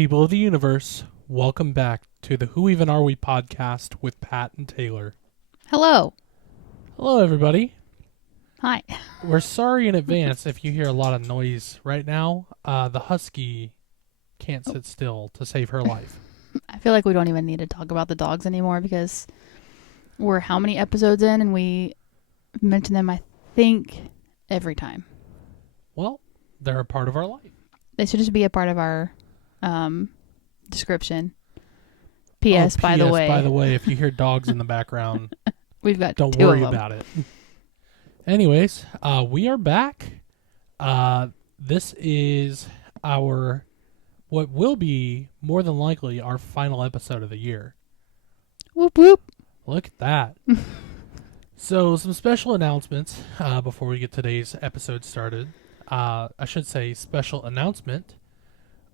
People of the universe, welcome back to the Who Even Are We podcast with Pat and Taylor. Hello. Hello, everybody. Hi. We're sorry in advance if you hear a lot of noise right now. The husky can't sit still to save her life. I feel like we don't even need to talk about the dogs anymore because we're how many episodes in and we mention them, I think, every time. Well, they're a part of our life. They should just be a part of our description. P.S. By the way, if you hear dogs in the background, we've got don't two worry of them. about it. Anyways, we are back. This is what will be more than likely our final episode of the year. Whoop whoop. Look at that. So, some special announcements before we get today's episode started. I should say special announcement.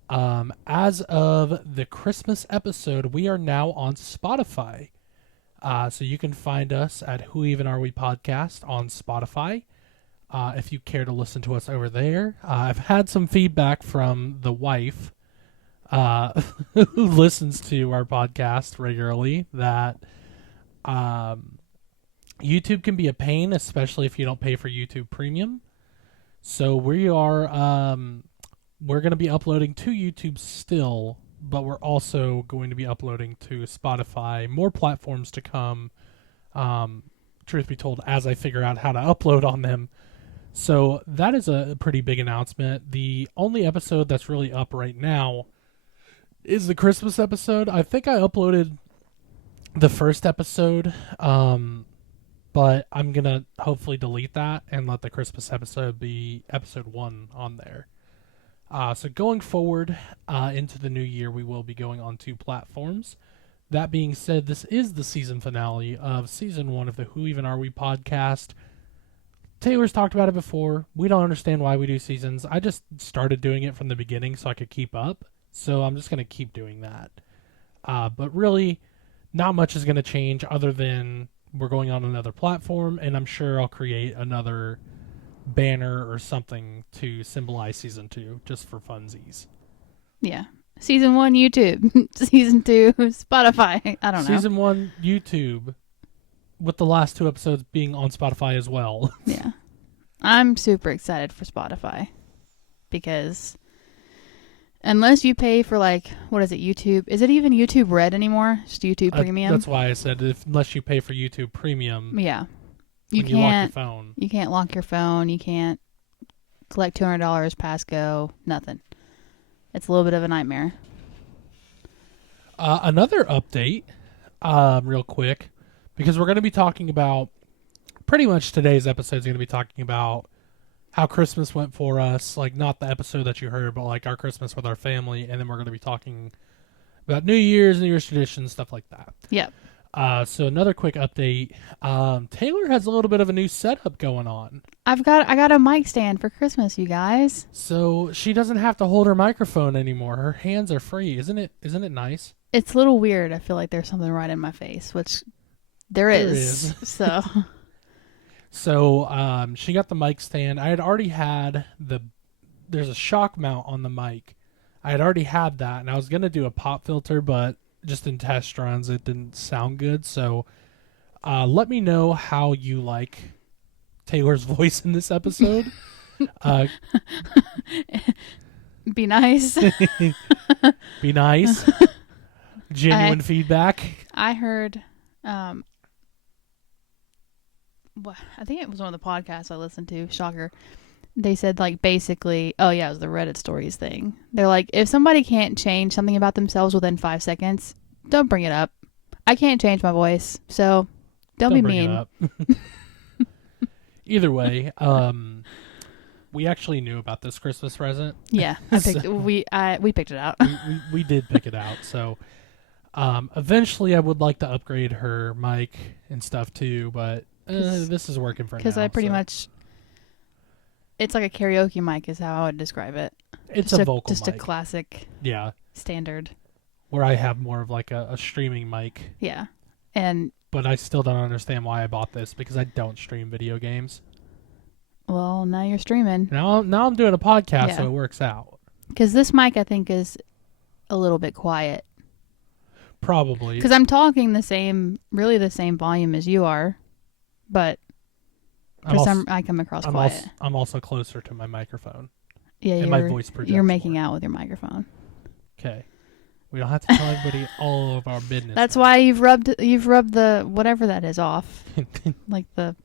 As of the Christmas episode, we are now on Spotify. So you can find us at Who Even Are We Podcast on Spotify. If you care to listen to us over there. I've had some feedback from the wife who listens to our podcast regularly that YouTube can be a pain, especially if you don't pay for YouTube Premium. So we're going to be uploading to YouTube still, but we're also going to be uploading to Spotify, more platforms to come, truth be told, as I figure out how to upload on them. So that is a pretty big announcement. The only episode that's really up right now is the Christmas episode. I think I uploaded the first episode, but I'm going to hopefully delete that and let the Christmas episode be episode 1 on there. So going forward into the new year, we will be going on 2 platforms. That being said, this is the season finale of season 1 of the Who Even Are We podcast. Taylor's talked about it before. We don't understand why we do seasons. I just started doing it from the beginning so I could keep up. So I'm just going to keep doing that. But really, not much is going to change other than we're going on another platform, and I'm sure I'll create another banner or something to symbolize season 2 just for funsies. Yeah. Season 1, YouTube. Season 2, Spotify. I don't know. Season 1, YouTube, with the last 2 episodes being on Spotify as well. Yeah. I'm super excited for Spotify because unless you pay for what is it, YouTube? Is it even YouTube Red anymore? Just YouTube Premium? That's why I said unless you pay for YouTube Premium. Yeah. You can't lock your phone. You can't lock your phone. You can't collect $200 passgo. Nothing. It's a little bit of a nightmare. Another update, real quick, because we're going to be talking about pretty much today's episode is going to be talking about how Christmas went for us, like not the episode that you heard, but like our Christmas with our family, and then we're going to be talking about New Year's traditions, stuff like that. Yep. So another quick update. Taylor has a little bit of a new setup going on. I got a mic stand for Christmas, you guys. So she doesn't have to hold her microphone anymore. Her hands are free. Isn't it nice? It's a little weird. I feel like there's something right in my face, which there is. So So she got the mic stand. I had already had there's a shock mount on the mic. I had already had that, and I was going to do a pop filter, but just in test runs, it didn't sound good. So let me know how you like Taylor's voice in this episode. Be nice. Be nice. Genuine feedback. I heard, I think it was one of the podcasts I listened to, shocker. They said basically, oh yeah, it was the Reddit stories thing. They're like, if somebody can't change something about themselves within 5 seconds, don't bring it up. I can't change my voice, so don't be bring mean. It up. Either way, we actually knew about this Christmas present. Yeah, we picked it out. we did pick it out. So eventually, I would like to upgrade her mic and stuff too, but this is working for now. Because I pretty much, it's like a karaoke mic is how I would describe it. It's a vocal just mic. a classic. Yeah. Standard. Where I have more of like a streaming mic. Yeah. But I still don't understand why I bought this because I don't stream video games. Well, now you're streaming. Now I'm doing a podcast, so it works out. Because this mic, I think, is a little bit quiet. Probably. Because I'm talking really the same volume as you are, but I come across quiet. I'm also closer to my microphone. Yeah, and my voice projects you're making more. out with your microphone. Okay. We don't have to tell anybody all of our business. That's why you've rubbed the whatever that is off, like the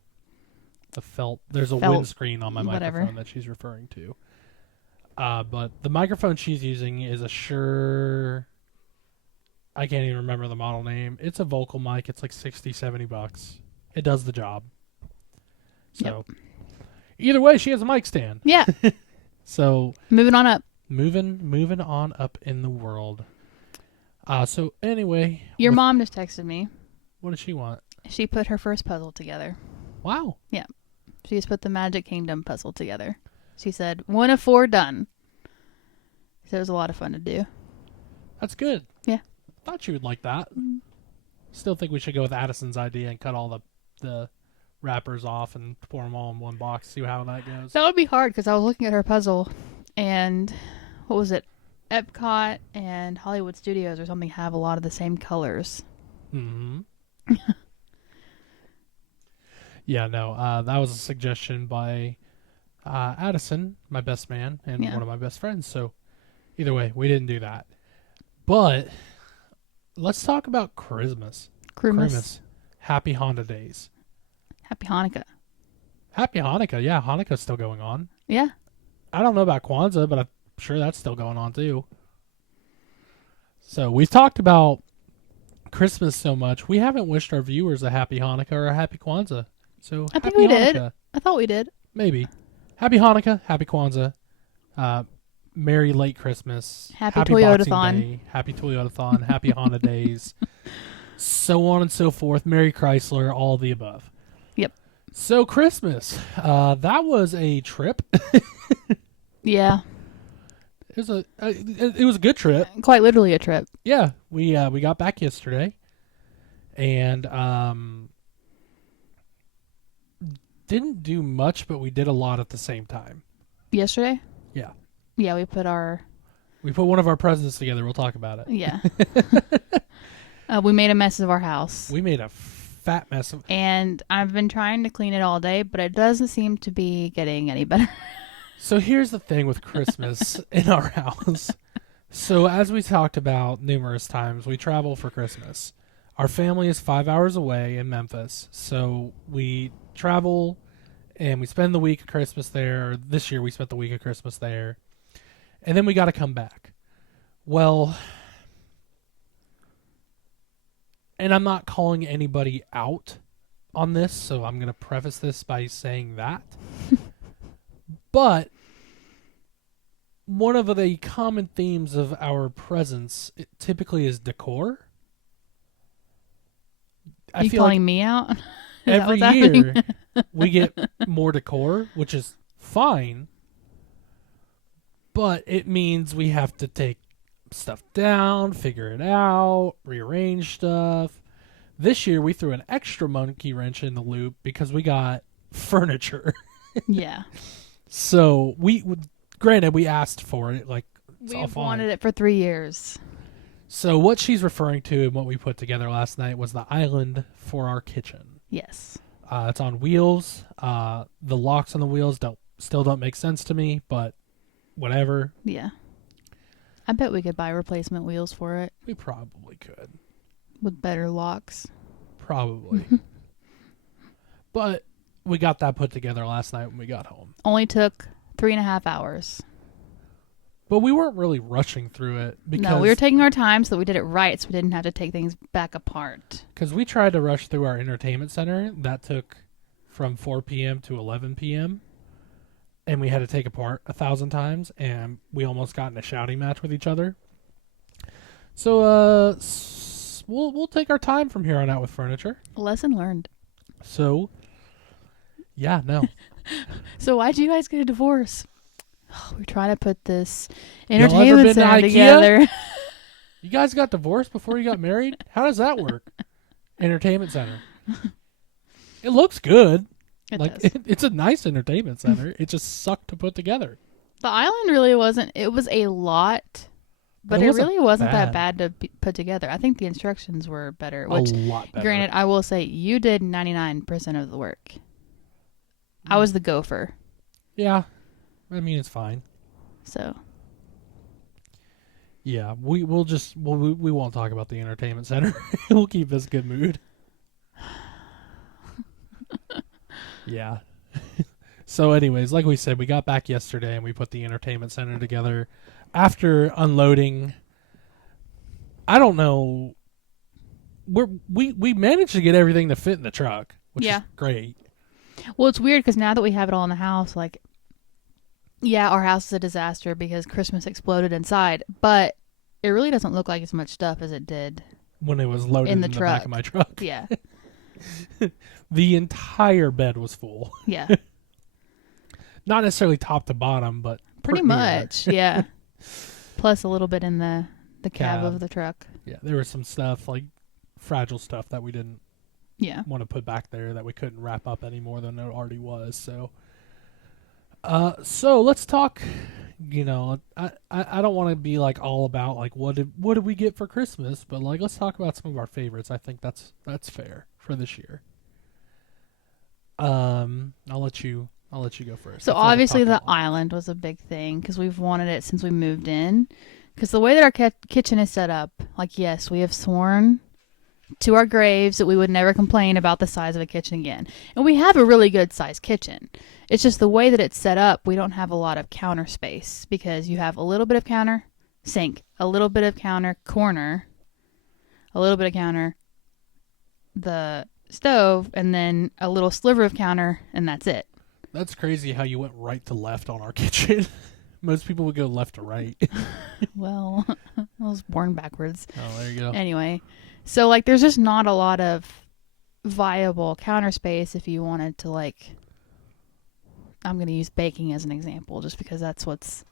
felt. There's a felt, windscreen on my microphone that she's referring to. But the microphone she's using is a Shure. I can't even remember the model name. It's a vocal mic. It's like $60-$70. It does the job. So, either way, she has a mic stand. Yeah. So moving on up. Moving on up in the world. So anyway, your mom just texted me. What does she want? She put her first puzzle together. Wow. Yeah. She just put the Magic Kingdom puzzle together. She said 1 of 4 done. So it was a lot of fun to do. That's good. Yeah. Thought you would like that. Still think we should go with Addison's idea and cut all the wrappers off and pour them all in one box. See how that goes. That would be hard because I was looking at her puzzle, and what was it? Epcot and Hollywood Studios or something have a lot of the same colors. Mm-hmm. Yeah, no, that was a suggestion by Addison, my best man, and one of my best friends. So either way, we didn't do that. But let's talk about Christmas. Happy Honda Days. Happy Hanukkah. Happy Hanukkah. Yeah, Hanukkah's still going on. Yeah. I don't know about Kwanzaa, but I'm sure that's still going on too. So we've talked about Christmas so much. We haven't wished our viewers a happy Hanukkah or a happy Kwanzaa. So I think happy we Hanukkah. did. I thought we did. Maybe. Happy Hanukkah, happy Kwanzaa, Merry late Christmas, happy Boxing Toyotathon, Day, happy Toyotathon, happy Honda Days, so on and so forth. Merry Chrysler, all the above. Yep. So Christmas, that was a trip. Yeah. It was a good trip. Quite literally a trip. Yeah, we got back yesterday, and didn't do much, but we did a lot at the same time. Yesterday? Yeah. Yeah, we put one of our presents together. We'll talk about it. Yeah. We made a mess of our house. We made a fat mess of. And I've been trying to clean it all day, but it doesn't seem to be getting any better. So here's the thing with Christmas in our house. So as we talked about numerous times, we travel for Christmas. Our family is 5 hours away in Memphis. So we travel and we spend the week of Christmas there. This year we spent the week of Christmas there. And then we got to come back. Well, and I'm not calling anybody out on this, so I'm going to preface this by saying that. But one of the common themes of our presence typically is decor. Are you calling me out? Every year we get more decor, which is fine. But it means we have to take stuff down, figure it out, rearrange stuff. This year we threw an extra monkey wrench in the loop because we got furniture. Yeah. So granted, we asked for it. Like we've wanted it for 3 years. So what she's referring to and what we put together last night was the island for our kitchen. Yes. It's on wheels. The locks on the wheels still don't make sense to me, but whatever. Yeah. I bet we could buy replacement wheels for it. We probably could. With better locks. Probably. But we got that put together last night when we got home. Only took 3.5 hours. But we weren't really rushing through it. No, we were taking our time so that we did it right so we didn't have to take things back apart. Because we tried to rush through our entertainment center. That took from 4 p.m. to 11 p.m. And we had to take apart 1,000 times. And we almost got in a shouting match with each other. So we'll take our time from here on out with furniture. Lesson learned. So, yeah, no. So why'd you guys get a divorce? Oh, we're trying to put this entertainment center together. You guys got divorced before you got married? How does that work? Entertainment center. It looks good. It's a nice entertainment center. It just sucked to put together. The island really wasn't. It was a lot But It it wasn't really wasn't that bad. bad to put together. I think the instructions were better. A Which, lot better. granted, I will say you did 99% of the work. I was the gopher. Yeah. I mean, it's fine. So, Yeah, we won't talk about the entertainment center. We'll keep this good mood. Yeah. So anyways, like we said, we got back yesterday and we put the entertainment center together after unloading. I don't know. We managed to get everything to fit in the truck, which is great. well, it's weird because now that we have it all in the house, like, yeah, our house is a disaster because Christmas exploded inside, but it really doesn't look like as much stuff as it did When it was loaded in the back truck. of my truck. Yeah. The entire bed was full. Yeah. Not necessarily top to bottom, but Pretty much. Yeah. Plus a little bit in the cab Cab. of the truck. Yeah, there was some stuff, like fragile stuff that we didn't Yeah. want to put back there that we couldn't wrap up any more than it already was. So let's talk. You know, I don't want to be like all about like what did we get for Christmas, but like let's talk about some of our favorites. I think that's fair for this year. I'll let you go first. So I feel like I've obviously the talked a lot. island was a big thing because we've wanted it since we moved in. Because the way that our kitchen is set up, like, yes, we have sworn to our graves that we would never complain about the size of a kitchen again. And we have a really good sized kitchen. It's just the way that it's set up, we don't have a lot of counter space because you have a little bit of counter, sink, a little bit of counter, corner, a little bit of counter, the stove, and then a little sliver of counter, and that's it. That's crazy how you went right to left on our kitchen. Most people would go left to right. Well, I was born backwards. Oh, there you go. Anyway, so like there's just not a lot of viable counter space if you wanted to, like, I'm going to use baking as an example just because that's what's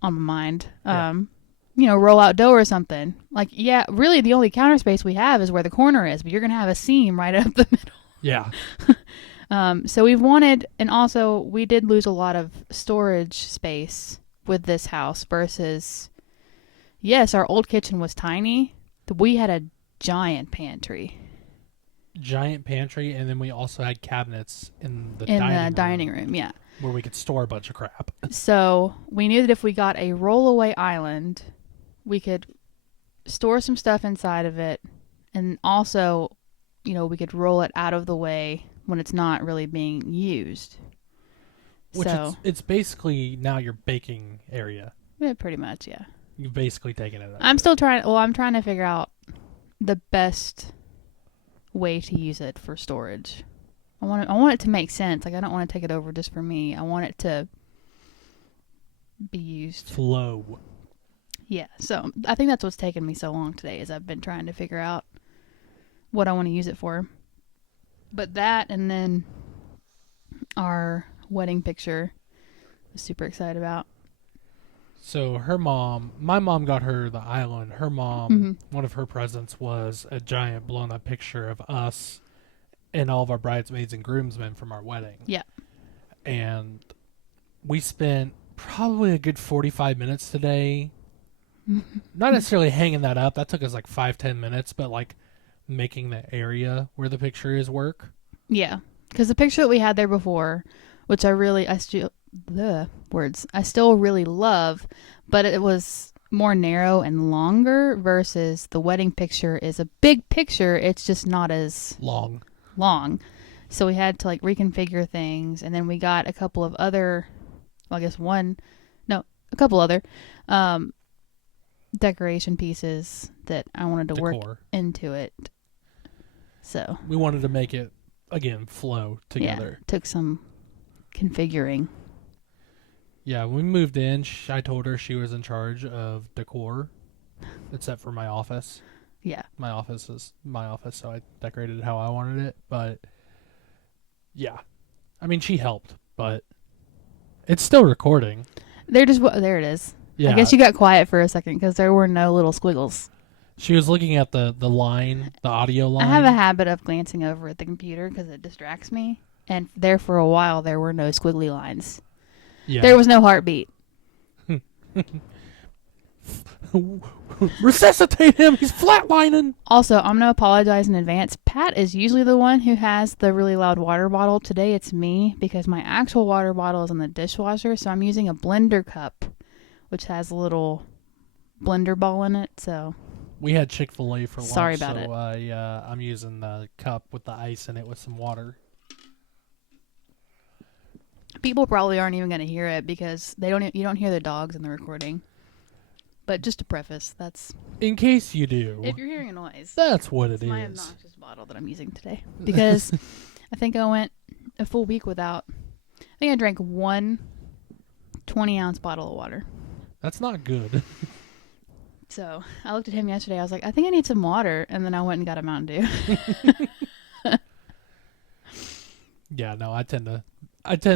on my mind. Yeah. Roll out dough or something. Like, yeah, really the only counter space we have is where the corner is, but you're going to have a seam right up the middle. Yeah. So we've wanted, and also we did lose a lot of storage space with this house versus, yes, our old kitchen was tiny. We had a giant pantry. Giant pantry, and then we also had cabinets in the dining room, yeah. where we could store a bunch of crap. So we knew that if we got a rollaway island, we could store some stuff inside of it, and also, we could roll it out of the way when it's not really being used. Which So it's basically now your baking area. yeah, pretty much, yeah. You've basically taken it out. I'm trying to figure out the best way to use it for storage. I want it to make sense. Like, I don't want to take it over just for me. I want it to be used. Flow. Yeah. So I think that's what's taken me so long today is I've been trying to figure out what I want to use it for. But that, and then our wedding picture, I was super excited about. So my mom got her the island. Her mom, one of her presents was a giant blown up picture of us and all of our bridesmaids and groomsmen from our wedding. Yeah. And we spent probably a good 45 minutes today. Not necessarily hanging that up. That took us like 5-10 minutes, but like making the area where the picture is work. Yeah. Because the picture that we had there before, which I still really love, but it was more narrow and longer versus the wedding picture is a big picture. It's just not as long. So we had to like reconfigure things, and then we got a couple of other, a couple other decoration pieces that I wanted to work into it. So we wanted to make it again flow together. Yeah, took some configuring. Yeah, when we moved in, I told her she was in charge of decor, except for my office. Yeah. My office is my office, so I decorated it how I wanted it. But, yeah. I mean, she helped, but it's still recording. There it is. Yeah. I guess you got quiet for a second because there were no little squiggles. She was looking at the line, the audio line. I have a habit of glancing over at the computer because it distracts me. And there for a while, there were no squiggly lines. Yeah. There was no heartbeat. Resuscitate him! He's flatlining! Also, I'm going to apologize in advance. Pat is usually the one who has the really loud water bottle. Today it's me because my actual water bottle is in the dishwasher, so I'm using a blender cup, which has a little blender ball in it, so... We had Chick-fil-A for lunch, Sorry about so it. I'm using the cup with the ice in it with some water. People probably aren't even going to hear it because you don't hear the dogs in the recording. But just to preface, that's... In case you do, If you're hearing a noise, that's what it it's my is. obnoxious bottle that I'm using today. Because I think I went a full week without... I think I drank one 20-ounce bottle of water. That's not good. So I looked at him yesterday. I was like, I think I need some water. And then I went and got a Mountain Dew. Yeah, no, I tend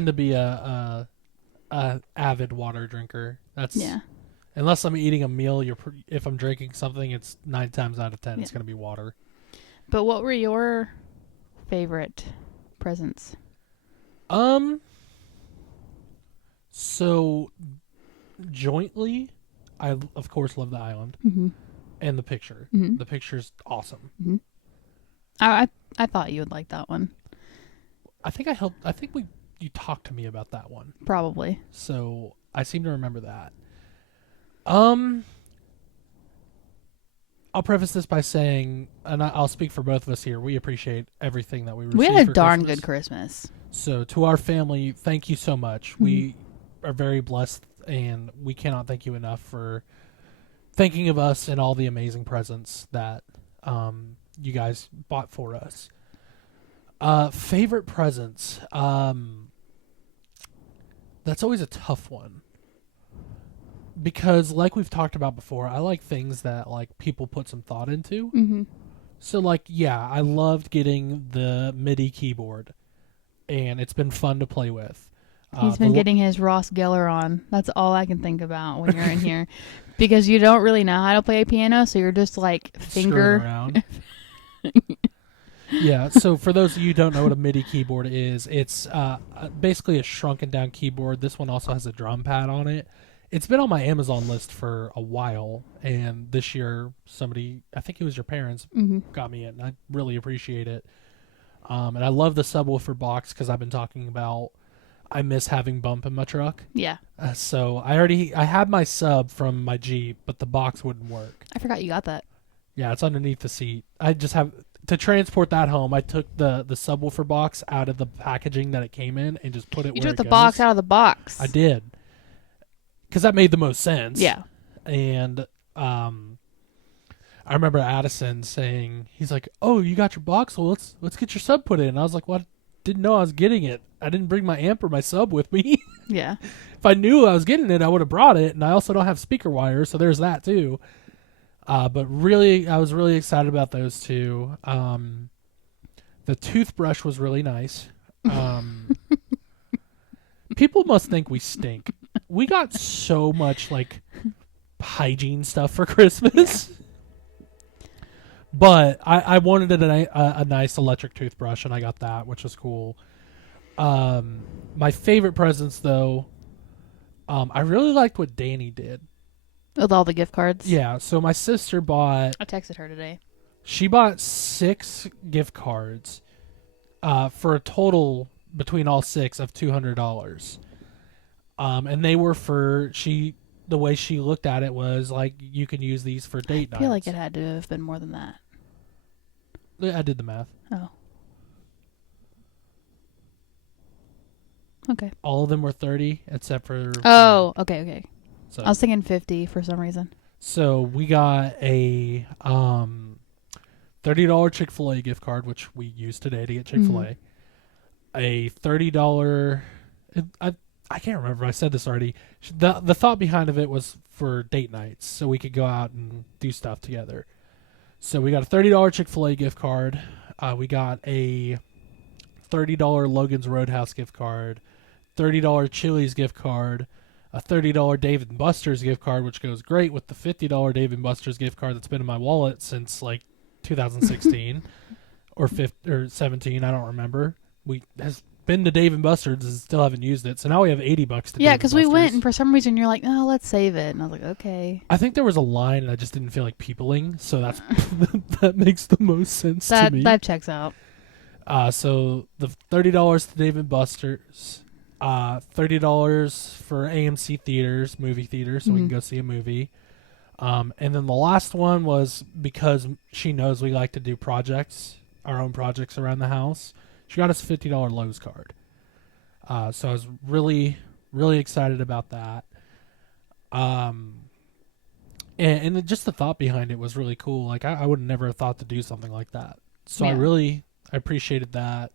to be a avid water drinker. That's Yeah. Unless I'm eating a meal, if I'm drinking something, it's 9 times out of 10 it's Yeah. going to be water. But what were your favorite presents? So jointly, I of course love the island Mm-hmm. and the picture. Mm-hmm. The picture's awesome. Mm-hmm. I thought you would like that one. I think you talked to me about that one. Probably. So I seem to remember that. I'll preface this by saying, and I'll speak for both of us here, we appreciate everything that we received. We had a for darn Christmas. good Christmas. So to our family, thank you so much. Mm-hmm. We are very blessed, and we cannot thank you enough for thinking of us and all the amazing presents that you guys bought for us. Favorite presents? That's always a tough one. Because like we've talked about before, I like things that like people put some thought into. Mm-hmm. So like, yeah, I loved getting the MIDI keyboard, and it's been fun to play with. He's been getting his Ross Geller on. That's all I can think about when you're in here. Because you don't really know how to play a piano, so you're just like screwing finger. around. Yeah, so for those of you who don't know what a MIDI keyboard is, it's basically a shrunken down keyboard. This one also has a drum pad on it. It's been on my Amazon list for a while, and this year somebody, I think it was your parents, Mm-hmm. got me it, and I really appreciate it. And I love the subwoofer box because I've been talking about I miss having bump in my truck. Yeah. So I had my sub from my Jeep, but the box wouldn't work. I forgot you got that. Yeah, it's underneath the seat. I just have to transport that home. I took the subwoofer box out of the packaging that it came in and just put it You where took it the box goes. out of the box. I did, because that made the most sense. Yeah. And I remember Addison saying, he's like, "Oh, you got your box? Well, let's get your sub put in." And I was like, "Well, I didn't know I was getting it. I didn't bring my amp or my sub with me." Yeah. If I knew I was getting it, I would have brought it. And I also don't have speaker wires, so there's that too. But really, I was really excited about those two. The toothbrush was really nice. People must think we stink. We got so much like hygiene stuff for Christmas. But I wanted a nice electric toothbrush, and I got that, which was cool. My favorite presents, though, I really liked what Danny did. With all the gift cards. Yeah, so my sister bought... I texted her today. She bought 6 gift cards for a total, between all 6, of $200. And they were for... The way she looked at it was like, you can use these for date nights. I feel like it had to have been more than that. I did the math. Oh. Okay. All of them were 30, except for... Oh, okay. So, I was thinking 50 for some reason. so we got a $30 Chick-fil-A gift card, which we used today to get Chick-fil-A. A $30... I can't remember if I said this already. The thought behind of it was for date nights, so we could go out and do stuff together. So we got a $30 Chick-fil-A gift card. We got a $30 Logan's Roadhouse gift card, $30 Chili's gift card, a $30 Dave & Buster's gift card, which goes great with the $50 Dave & Buster's gift card that's been in my wallet since like 2016 or 17. I don't remember. been to Dave and Buster's and still haven't used it. So now we have $80 to Yeah, Dave because and we went Buster's. and for some reason you're like, oh, let's save it. And I was like, okay. I think there was a line and I just didn't feel like peopling. So that's that makes the most sense to me. That checks out. So the $30 to Dave and Buster's, $30 for AMC theaters, movie theaters, so we can go see a movie. And then the last one was because she knows we like to do projects, our own projects around the house. She got us a $50 Lowe's card. So I was really, really excited about that. And just the thought behind it was really cool. Like I would have never thought to do something like that. So Yeah. I appreciated that.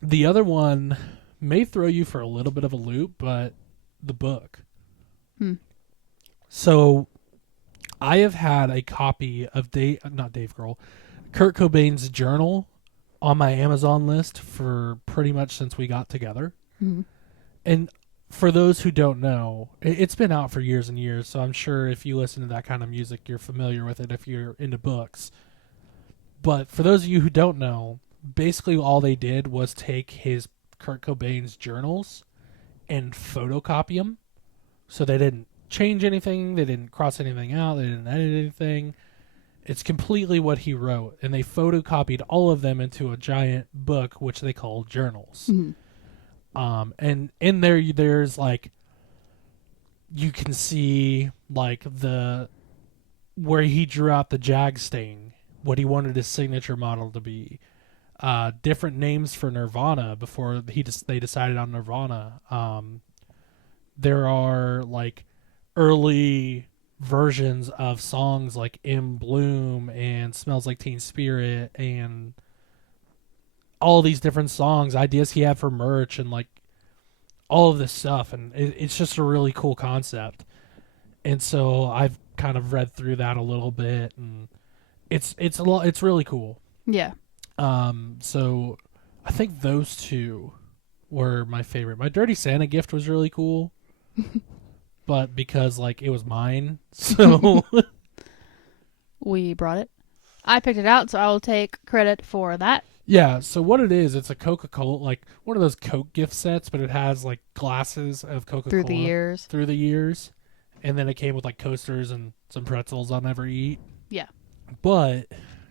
The other one may throw you for a little bit of a loop, but the book. So I have had a copy of Kurt Cobain's journal on my Amazon list for pretty much since we got together. And for those who don't know, it's been out for years and years, so I'm sure if you listen to that kind of music, you're familiar with it if you're into books. But for those of you who don't know, basically all they did was take his Kurt Cobain's journals and photocopy them. So they didn't change anything, they didn't cross anything out, they didn't edit anything. It's completely what he wrote, and they photocopied all of them into a giant book, which they call journals. And in there's like, you can see like where he drew out the Jag stain, what he wanted his signature model to be, different names for Nirvana before they decided on Nirvana. There are like early versions of songs like In Bloom and Smells Like Teen Spirit and all these different songs, ideas he had for merch and like all of this stuff. And it's just a really cool concept. And so I've kind of read through that a little bit, and it's really cool. Yeah. So I think those two were my favorite. My Dirty Santa gift was really cool. But because like it was mine, so We brought it. I picked it out, so I will take credit for that. yeah. So what it is, it's a Coca-Cola, like one of those Coke gift sets, but it has like glasses of Coca-Cola Through the years. and then it came with like coasters and some pretzels I'll never eat. Yeah. But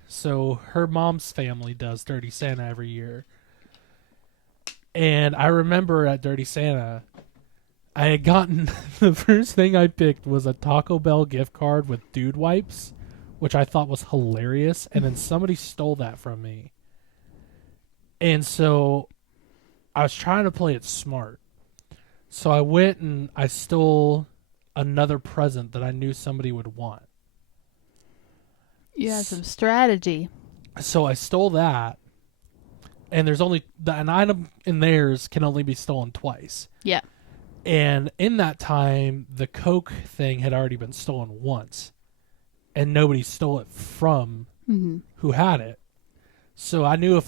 so her mom's family does Dirty Santa every year, and I remember at Dirty Santa, I had gotten the first thing I picked was a Taco Bell gift card with dude wipes, which I thought was hilarious, and then somebody stole that from me. And so I was trying to play it smart. So I went and I stole another present that I knew somebody would want. You had some strategy. So I stole that, and there's only an item in theirs can only be stolen twice. Yeah. And in that time, the Coke thing had already been stolen once, and nobody stole it from who had it. So I knew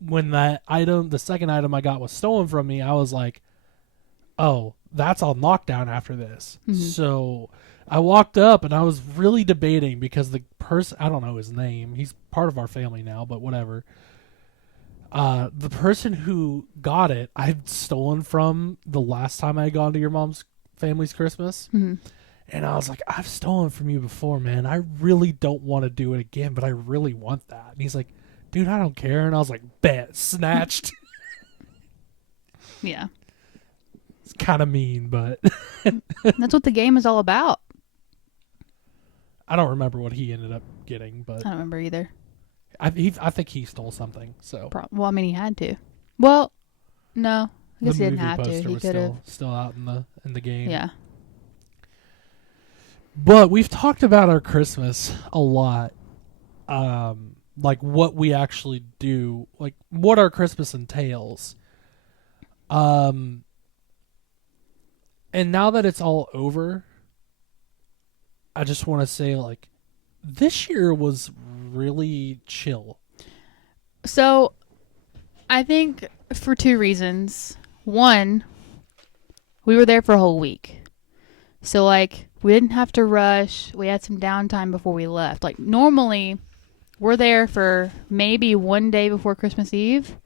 when that item, the second item I got was stolen from me, I was like, oh, that's on lockdown after this. So I walked up and I was really debating because the person, I don't know his name, he's part of our family now, but whatever. The person who got it, I've stolen from the last time I had gone to your mom's family's Christmas. And I was like, I've stolen from you before, man. I really don't want to do it again, but I really want that. And he's like, dude, I don't care. And I was like, bet, snatched. Yeah. It's kind of mean, but That's what the game is all about. I don't remember what he ended up getting, but I don't remember either. I think he stole something. So Well, I mean, he had to. Well, no. I guess the he didn't movie have to. poster He was could have. still out in the game. Yeah. But we've talked about our Christmas a lot. Like what we actually do, like what our Christmas entails. And now that it's all over, I just want to say, like, this year was really chill. So, I think for two reasons. One, we were there for a whole week. So, like, we didn't have to rush. We had some downtime before we left. Like, normally, We're there for maybe one day before Christmas Eve.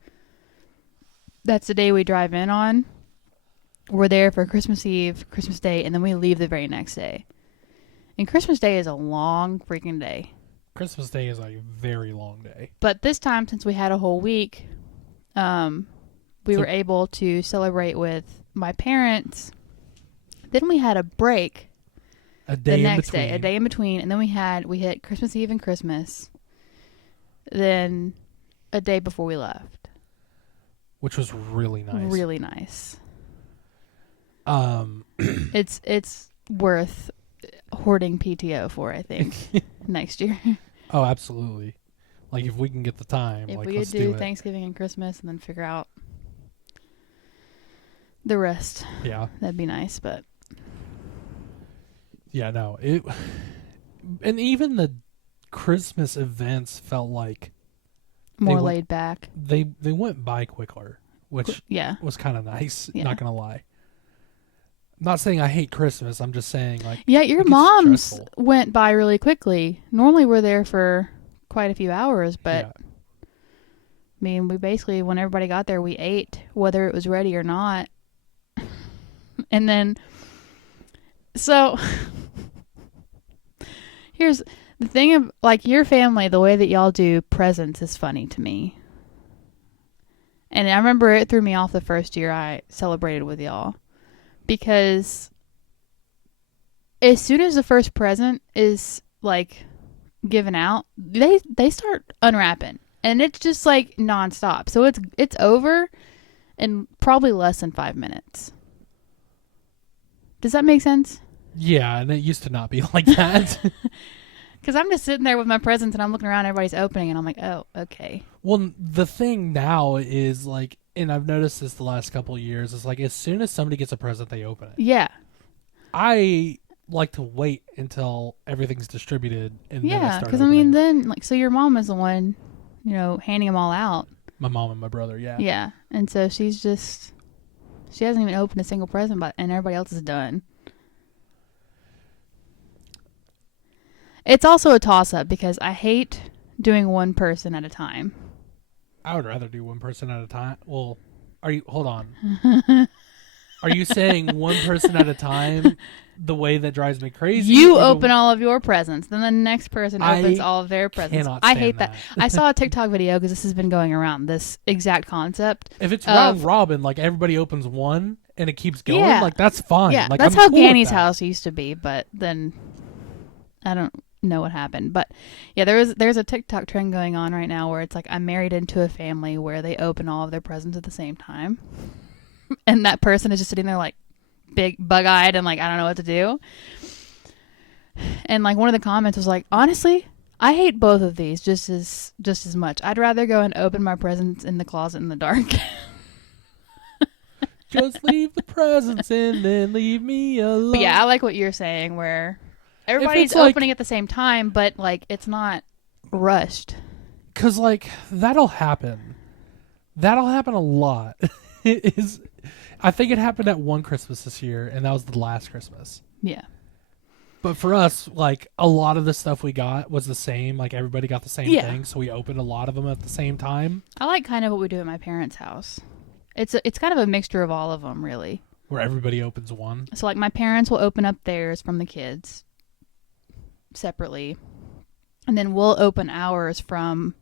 That's the day we drive in on. We're there for Christmas Eve, Christmas Day, and then we leave the very next day. And Christmas Day is a long freaking day. Christmas Day is a very long day. But this time, since we had a whole week, we were able to celebrate with my parents. Then we had a break A day the in next between. day, a day in between, and then we hit Christmas Eve and Christmas. Then a day before we left. Which was really nice. Really nice. Um, It's worth hoarding PTO for, I think, next year. oh, absolutely. Like, if we can get the time, If like, we could let's do do it. Thanksgiving and Christmas and then figure out the rest, Yeah. that'd be nice. But Yeah, no. And even the Christmas events felt like more went- laid back. they went by quicker, which Yeah. was kind of nice. Yeah. Not gonna lie. I'm not saying I hate Christmas. I'm just saying, like, Yeah, your it gets mom's stressful. went by really quickly. Normally we're there for quite a few hours, but yeah. I mean, we basically, when everybody got there, we ate, whether it was ready or not. And then, so, here's the thing of, like, your family, the way that y'all do presents is funny to me. And I remember it threw me off the first year I celebrated with y'all. Because as soon as the first present is, like, given out, they start unwrapping. And it's just, like, nonstop. So it's over in probably less than 5 minutes. Does that make sense? Yeah, and it used to not be like that. Because I'm just sitting there with my presents and I'm looking around, everybody's opening, and I'm like, oh, okay. Well, the thing now is, like, and I've noticed this the last couple of years, is like, as soon as somebody gets a present, they open it. Yeah. I like to wait until everything's distributed and then I Yeah, start because, I opening. mean, then, like, so your mom is the one, handing them all out. My mom and my brother, yeah. Yeah. And so she hasn't even opened a single present, and everybody else is done. It's also a toss-up because I hate doing one person at a time. I would rather do one person at a time. Well, hold on. Are you saying one person at a time the way that drives me crazy? You or the- open all of your presents, then the next person opens I all of their presents. cannot I stand hate that. I saw a TikTok video because this has been going around, this exact concept. If it's round robin, like everybody opens one and it keeps going, Yeah. like that's fine. Yeah, like, that's I'm how cool with Ganny's that. house used to be, but then I don't know what happened. But yeah, there's a TikTok trend going on right now where it's like, I'm married into a family where they open all of their presents at the same time. And that person is just sitting there like big bug-eyed and like, I don't know what to do. And like one of the comments was like, honestly, I hate both of these just as much. I'd rather go and open my presents in the closet in the dark. Just leave the presents in and leave me alone. But yeah, I like what you're saying where everybody's it's like- opening at the same time, but like it's not rushed. Because, like, that'll happen. That'll happen a lot. I think it happened at one Christmas this year, and that was the last Christmas. Yeah. But for us, like, a lot of the stuff we got was the same. Like, everybody got the same Yeah. thing, so we opened a lot of them at the same time, I like kind of what we do at my parents' house. It's kind of a mixture of all of them, really. where everybody opens one. So like my parents will open up theirs from the kids separately, and then we'll open ours from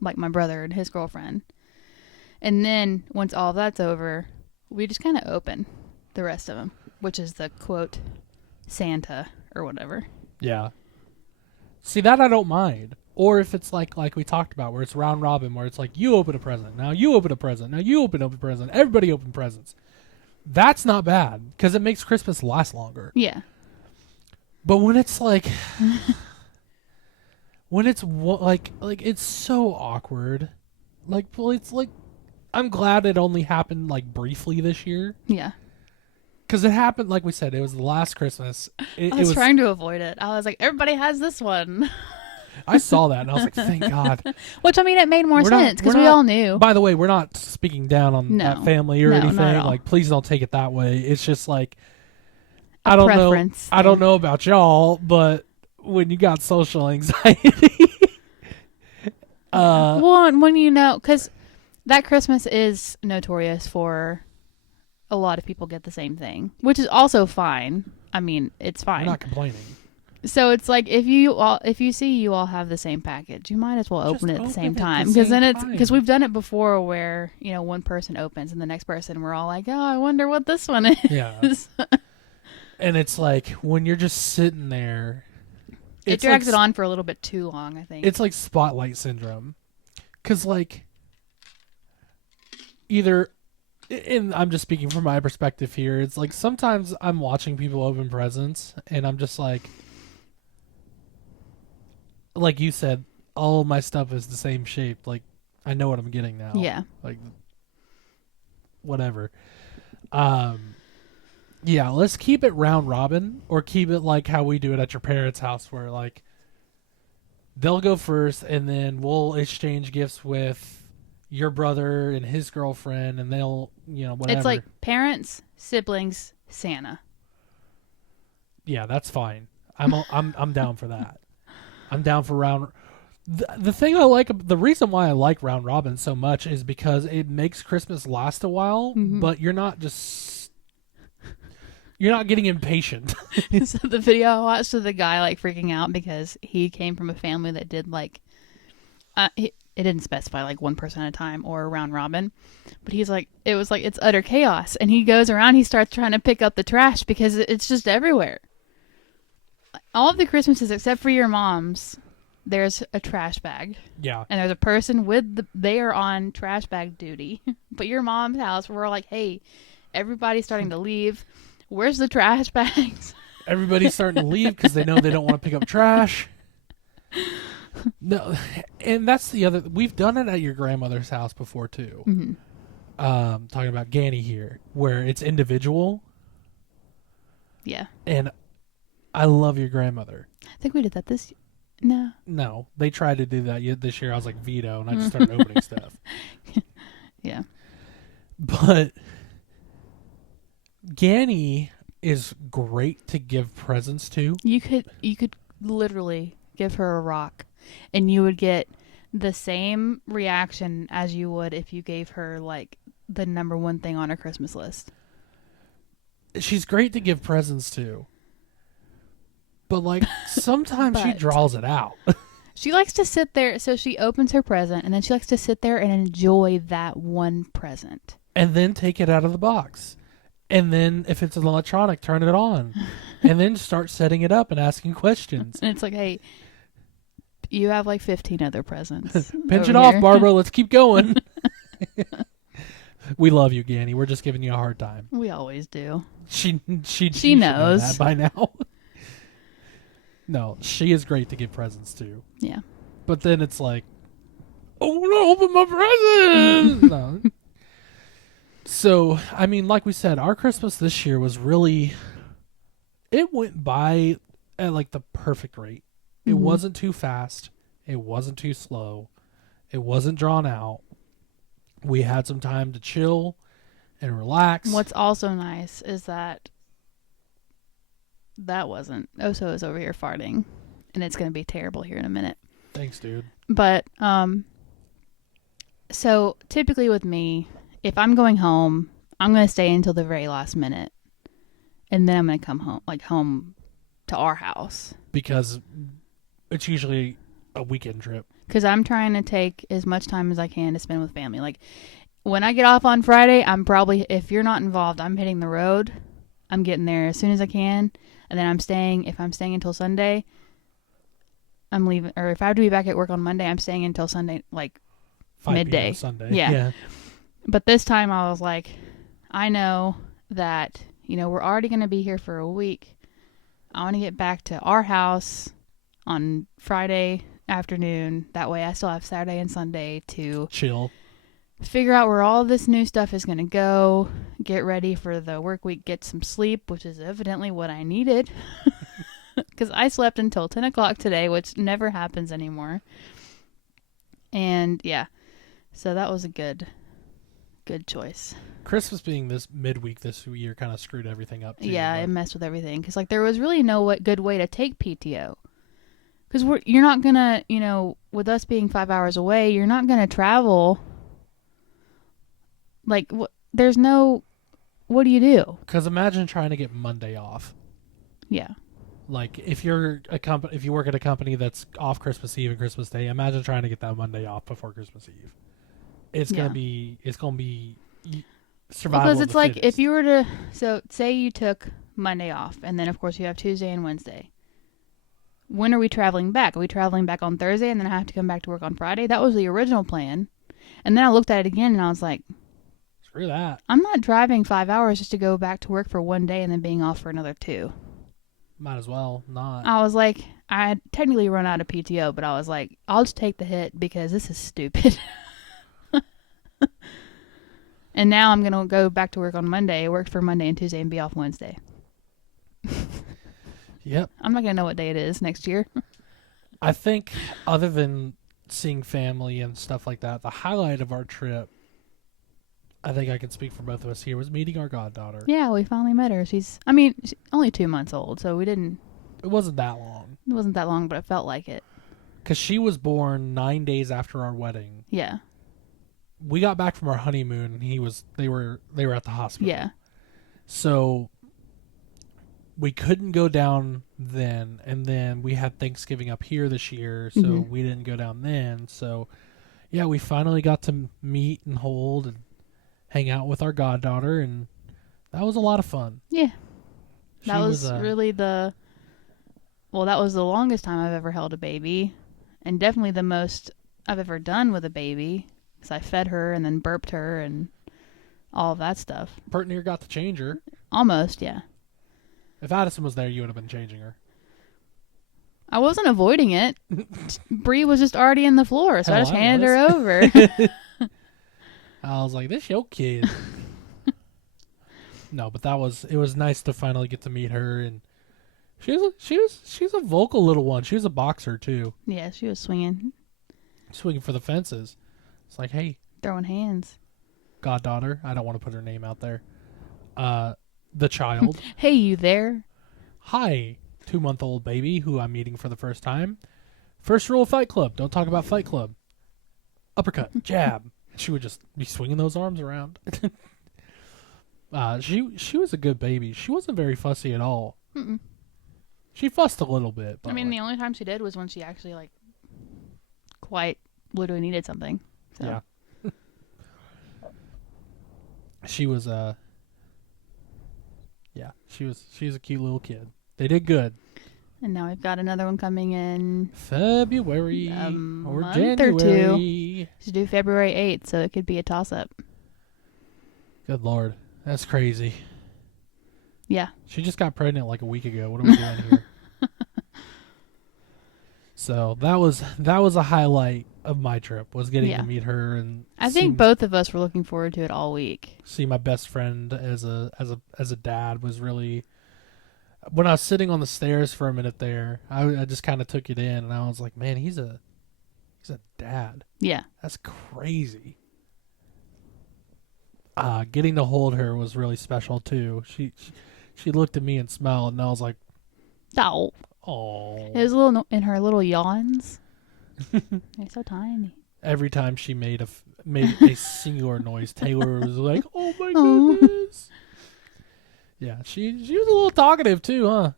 like my brother and his girlfriend. And then once all of that's over, we just kind of open the rest of them, which is the quote Santa or whatever. Yeah. See, that I don't mind. Or if it's like we talked about, where it's round robin, where it's like, you open a present, now you open a present, now you open up a present, everybody open presents. That's not bad, because it makes Christmas last longer. Yeah. But when it's like, when it's like it's so awkward. Like, well, it's like, I'm glad it only happened like briefly this year, Yeah. because it happened, like we said, it was the last Christmas. It I was was trying to avoid it. I was like, everybody has this one. I saw that and I was like, thank God. Which, I mean, it made more We're not- sense because we're we not- all knew. By the way, we're not speaking down on No. that family or No, not anything. at all. Like, please don't take it that way. It's just like, A I don't preference know. I don't thing. know about y'all, but when you got social anxiety When you know, because that Christmas is notorious for a lot of people get the same thing, which is also fine. I mean, it's I'm fine. not complaining. So it's like if you see you all have the same package, you might as well open it at the same time, because then it's because we've done it before where one person opens and the next person we're all like, oh, I wonder what this one is. Yeah. And it's like when you're just sitting there, It drags it on for a little bit too long, I think. It's like spotlight syndrome. Because, like, either, and I'm just speaking from my perspective here, it's like sometimes I'm watching people open presents and I'm just like you said, all my stuff is the same shape. Like, I know what I'm getting now. Yeah. Like, whatever. Yeah, let's keep it round robin, or keep it like how we do it at your parents' house, where like they'll go first and then we'll exchange gifts with your brother and his girlfriend, and they'll, whatever. It's like parents, siblings, Santa. Yeah, that's fine. I'm down for that. I'm down for round. The thing I like, the reason why I like round robin so much is because it makes Christmas last a while, but you're not getting impatient. So the video I watched of the guy like freaking out because he came from a family that did like, it didn't specify like one person at a time or round robin, but he's like, it was like, it's utter chaos. And he goes around, he starts trying to pick up the trash because it's just everywhere. All of the Christmases except for your mom's, there's a trash bag. Yeah. And there's a person they are on trash bag duty. But your mom's house, we're like, hey, everybody's starting to leave. Where's the trash bags? Everybody's starting to leave because they know they don't want to pick up trash. No, and that's the other. We've done it at your grandmother's house before too. Mm-hmm. Talking about Ganny here, where it's individual. Yeah. And I love your grandmother. I think we did that this year. No, they tried to do that this year. I was like, veto, and I just started opening stuff. Yeah. But Ganny is great to give presents to. You could literally give her a rock and you would get the same reaction as you would if you gave her like the number one thing on her Christmas list. She's great to give presents to. But like sometimes she draws it out. She likes to sit there, so she opens her present and then she likes to sit there and enjoy that one present. And then take it out of the box. And then if it's an electronic, turn it on. And then start setting it up and asking questions. And it's like, hey, you have like 15 other presents. Pinch it off, Barbara. Let's keep going. We love you, Ganny. We're just giving you a hard time. We always do. She knows know that by now. No, she is great to give presents to. Yeah. But then it's like, oh, no, open my present. No. So, I mean, like we said, our Christmas this year was really, it went by at like the perfect rate. It wasn't too fast. It wasn't too slow. It wasn't drawn out. We had some time to chill and relax. What's also nice is that wasn't. Oso is over here farting, and it's going to be terrible here in a minute. Thanks, dude. But, so typically with me, if I'm going home, I'm going to stay until the very last minute. And then I'm going to come home to our house. Because it's usually a weekend trip. Because I'm trying to take as much time as I can to spend with family. Like, when I get off on Friday, I'm probably, if you're not involved, I'm hitting the road. I'm getting there as soon as I can. And then if I'm staying until Sunday, I'm leaving. Or if I have to be back at work on Monday, I'm staying until Sunday, like 5 midday. PM Sunday. Yeah. But this time I was like, I know that, we're already going to be here for a week. I want to get back to our house on Friday afternoon. That way I still have Saturday and Sunday to chill, figure out where all this new stuff is going to go, get ready for the work week, get some sleep, which is evidently what I needed. Because I slept until 10 o'clock today, which never happens anymore. And yeah, so that was a good choice. Christmas being this midweek this year kind of screwed everything up too. Yeah, it messed with everything. Because there was really no good way to take PTO. Because you're not gonna, with us being 5 hours away, you're not gonna travel. Like, there's no. What do you do? Because imagine trying to get Monday off. Yeah. Like if you're if you work at a company that's off Christmas Eve and Christmas Day, imagine trying to get that Monday off before Christmas Eve. It's gonna be survival. Because it's like fittest. if you were to, so say you took Monday off, and then of course you have Tuesday and Wednesday. When are we traveling back? Are we traveling back on Thursday and then I have to come back to work on Friday? That was the original plan. And then I looked at it again and I was like, screw that. I'm not driving 5 hours just to go back to work for one day and then being off for another 2. Might as well not. I was like, I had technically run out of PTO, but I was like, I'll just take the hit because this is stupid. And now I'm going to go back to work on Monday, work for Monday and Tuesday, and be off Wednesday. Yep. I'm not going to know what day it is next year. I think other than seeing family and stuff like that, the highlight of our trip, I think I can speak for both of us here, was meeting our goddaughter. Yeah, we finally met her. She's only 2 months old, so It wasn't that long. It wasn't that long, but it felt like it. Because she was born 9 days after our wedding. Yeah. We got back from our honeymoon and they were at the hospital. Yeah. So we couldn't go down then, and then we had Thanksgiving up here this year, so we didn't go down then. So yeah, we finally got to meet and hold and hang out with our goddaughter, and that was a lot of fun. Yeah. That was really that was the longest time I've ever held a baby, and definitely the most I've ever done with a baby, because I fed her and then burped her and all of that stuff. Pert near got to change her. Almost, yeah. If Addison was there, you would have been changing her. I wasn't avoiding it. Bree was just already in the floor, so I just handed her over. I was like, this your kid. No, but it was nice to finally get to meet her, and she's a vocal little one. She was a boxer too. Yeah, she was swinging For the fences. It's like, hey, throwing hands. Goddaughter. I don't want to put her name out there. The child. Hey, you there? Hi, 2-month-old baby who I'm meeting for the first time. First rule of Fight Club: don't talk about Fight Club. Uppercut, jab. She would just be swinging those arms around. She was a good baby. She wasn't very fussy at all. Mm-mm. She fussed a little bit. But the only time she did was when she actually quite literally needed something. So. Yeah. She was she was a cute little kid. They did good. And now we've got another one coming in February or month January. Or 2. She's due February 8th, so it could be a toss-up. Good Lord. That's crazy. Yeah. She just got pregnant like a week ago. What are we doing here? So that was a highlight of my trip, was getting to meet her, and I think both of us were looking forward to it all week. See my best friend as a dad was really. When I was sitting on the stairs for a minute there, I just kind of took it in, and I was like, man, he's a dad. Yeah. That's crazy. Getting to hold her was really special too. She looked at me and smiled, and I was like, oh. Oh. It was a little in her little yawns. They're so tiny. Every time she made a singular noise, Taylor was like, "Oh my goodness!" Yeah, she was a little talkative too, huh?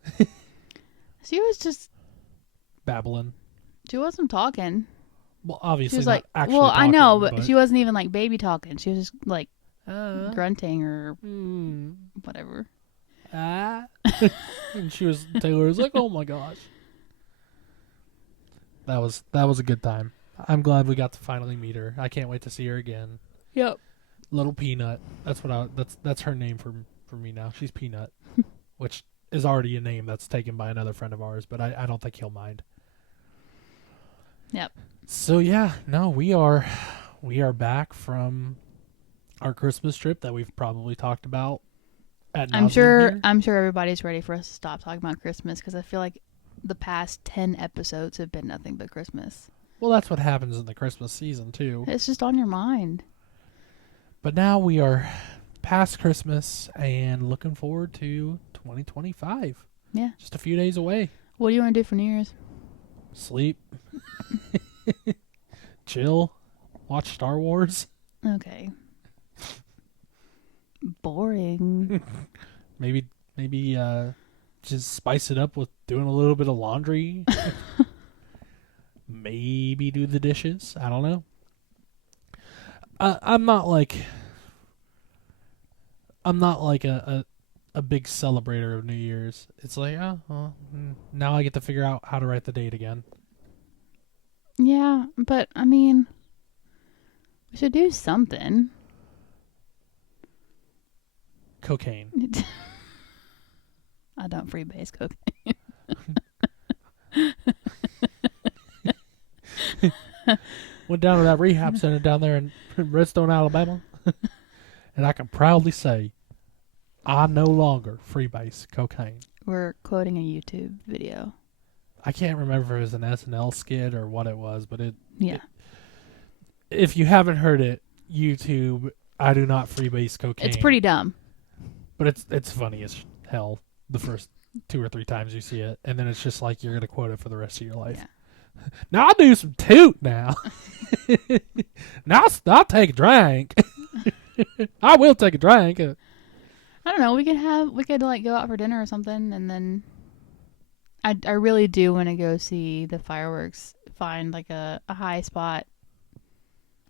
She was just babbling. She wasn't talking. Well, obviously, she was not actually well, talking, I know, but she wasn't even like baby talking. She was just like grunting or whatever. And Taylor was like, "Oh my gosh." That was a good time. I'm glad we got to finally meet her. I can't wait to see her again. Yep. Little Peanut. That's her name for me now. She's Peanut, which is already a name that's taken by another friend of ours, but I don't think he'll mind. Yep. So yeah, no, we are back from our Christmas trip that we've probably talked about. I'm sure everybody's ready for us to stop talking about Christmas, because I feel like the past 10 episodes have been nothing but Christmas. Well, that's what happens in the Christmas season too. It's just on your mind. But now we are past Christmas and looking forward to 2025. Yeah. Just a few days away. What do you want to do for New Year's? Sleep. Chill. Watch Star Wars. Okay. Boring. Maybe just spice it up with doing a little bit of laundry. Maybe do the dishes. I don't know. I'm not like a big celebrator of New Year's. It's like, oh, well, now I get to figure out how to write the date again. Yeah, but I mean, we should do something. Cocaine. I don't freebase cocaine. Went down to that rehab center down there in Redstone, Alabama, and I can proudly say, I no longer freebase cocaine. We're quoting a YouTube video. I can't remember if it was an SNL skit or what it was, but Yeah. if you haven't heard it, YouTube, I do not freebase cocaine. It's pretty dumb. But it's funny as hell the first 2 or 3 times you see it, and then it's just like you're gonna quote it for the rest of your life. Yeah. Now I'll do some toot now. Now I'll take a drink. I will take a drink. I don't know. We could like go out for dinner or something, and then I really do want to go see the fireworks. Find like a high spot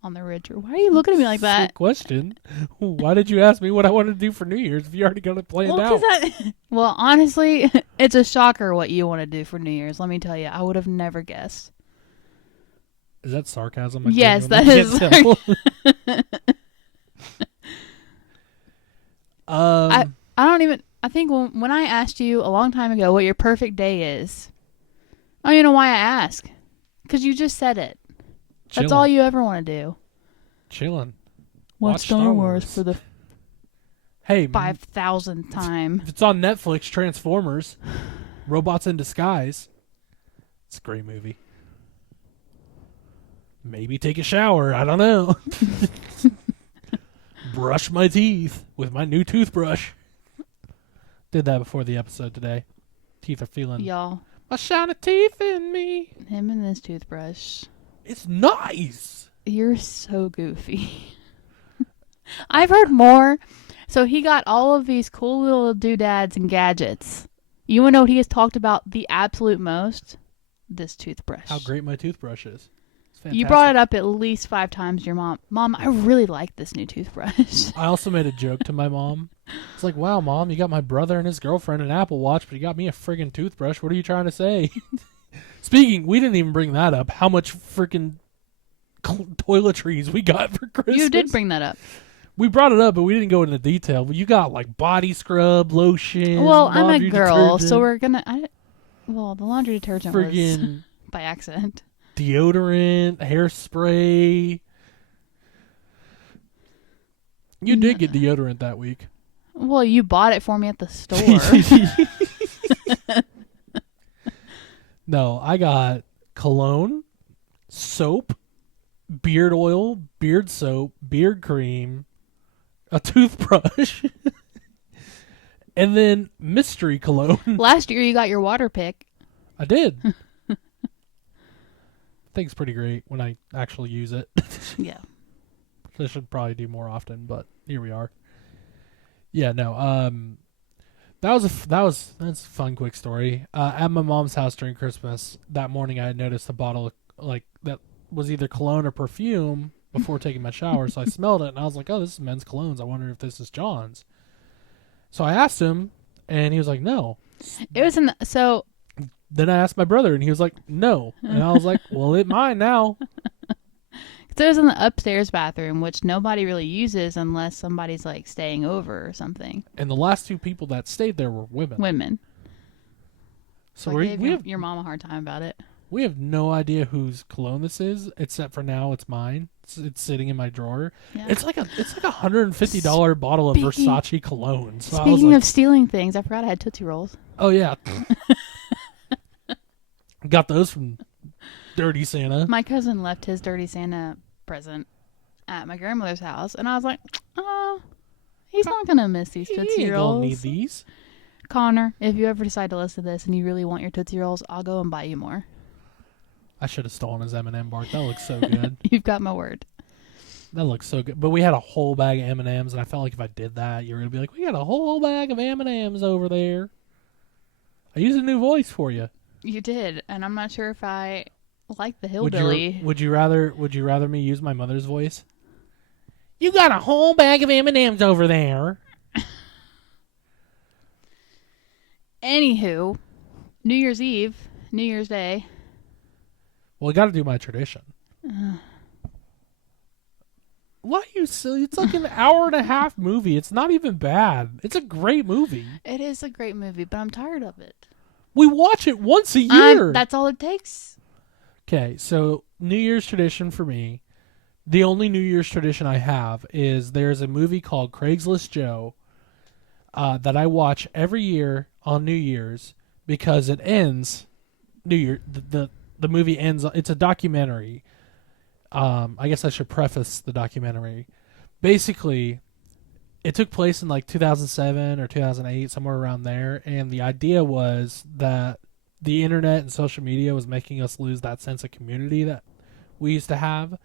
on the ridge. Why are you looking at me like that? Good question. Why did you ask me what I wanted to do for New Year's if you already got it planned out? Well, honestly, it's a shocker what you want to do for New Year's. Let me tell you, I would have never guessed. Is that sarcasm? Yes, that is. I don't even. I think when I asked you a long time ago what your perfect day is, I don't even know why I ask. Because you just said it. Chilling. That's all you ever want to do. Chilling. Watch Star Wars for the 5,000th time. If it's on Netflix, Transformers, Robots in Disguise. It's a great movie. Maybe take a shower. I don't know. Brush my teeth with my new toothbrush. Did that before the episode today. Teeth are feeling Y'all. my shiny teeth in me. Him and this toothbrush. It's nice. You're so goofy. I've heard more. So he got all of these cool little doodads and gadgets. You want to know what he has talked about the absolute most? This toothbrush. How great my toothbrush is. It's fantastic. You brought it up at least 5 times to your mom. Mom, I really like this new toothbrush. I also made a joke to my mom. It's like, wow, Mom, you got my brother and his girlfriend an Apple Watch, but you got me a friggin' toothbrush. What are you trying to say? Speaking, we didn't even bring that up. How much freaking toiletries we got for Christmas. You did bring that up. We brought it up, but we didn't go into detail. But you got like body scrub, lotion. Well, I'm a girl, detergent, so we're gonna. The laundry detergent was by accident. Deodorant, hairspray. You did get deodorant that week. Well, you bought it for me at the store. No, I got cologne, soap, beard oil, beard soap, beard cream, a toothbrush, and then mystery cologne. Last year you got your water pick. I did. I think it's pretty great when I actually use it. Yeah. I should probably do more often, but here we are. Yeah, no. That's a fun, quick story. At my mom's house during Christmas that morning, I had noticed a bottle of, like that was either cologne or perfume before taking my shower. So I smelled it and I was like, "Oh, this is men's colognes. I wonder if this is John's." So I asked him, and he was like, "No." It was so. Then I asked my brother, and he was like, "No," and I was like, "Well, it's mine now." It was in the upstairs bathroom, which nobody really uses unless somebody's like staying over or something. And the last 2 people that stayed there were women. So like we have your mom a hard time about it. We have no idea whose cologne this is, except for now it's mine. It's sitting in my drawer. Yeah. It's like $150 bottle of Versace cologne. So speaking of stealing things, I forgot I had Tootsie Rolls. Oh yeah, got those from Dirty Santa. My cousin left his Dirty Santa present at my grandmother's house, and I was like, "Oh, he's not gonna miss these Tootsie Rolls. Gonna need these." Connor, if you ever decide to listen to this and you really want your Tootsie Rolls, I'll go and buy you more. I should have stolen his M&M bar. That looks so good. You've got my word. That looks so good. But we had a whole bag of M&Ms, and I felt like if I did that, you were going to be like, we got a whole bag of M&Ms over there. I used a new voice for you. You did, and I'm not sure if I like the hillbilly. Would you rather me use my mother's voice? You got a whole bag of M&Ms over there. Anywho, New Year's Eve, New Year's Day. Well, I got to do my tradition. Why are you silly? It's like an hour and a half movie. It's not even bad. It's a great movie. It is a great movie, but I'm tired of it. We watch it once a year. That's all it takes. Okay, so New Year's tradition for me, the only New Year's tradition I have is there's a movie called Craigslist Joe that I watch every year on New Year's because it ends New Year. The movie ends. It's a documentary. I guess I should preface the documentary. Basically, it took place in like 2007 or 2008, somewhere around there, and the idea was that the internet and social media was making us lose that sense of community that we used to have.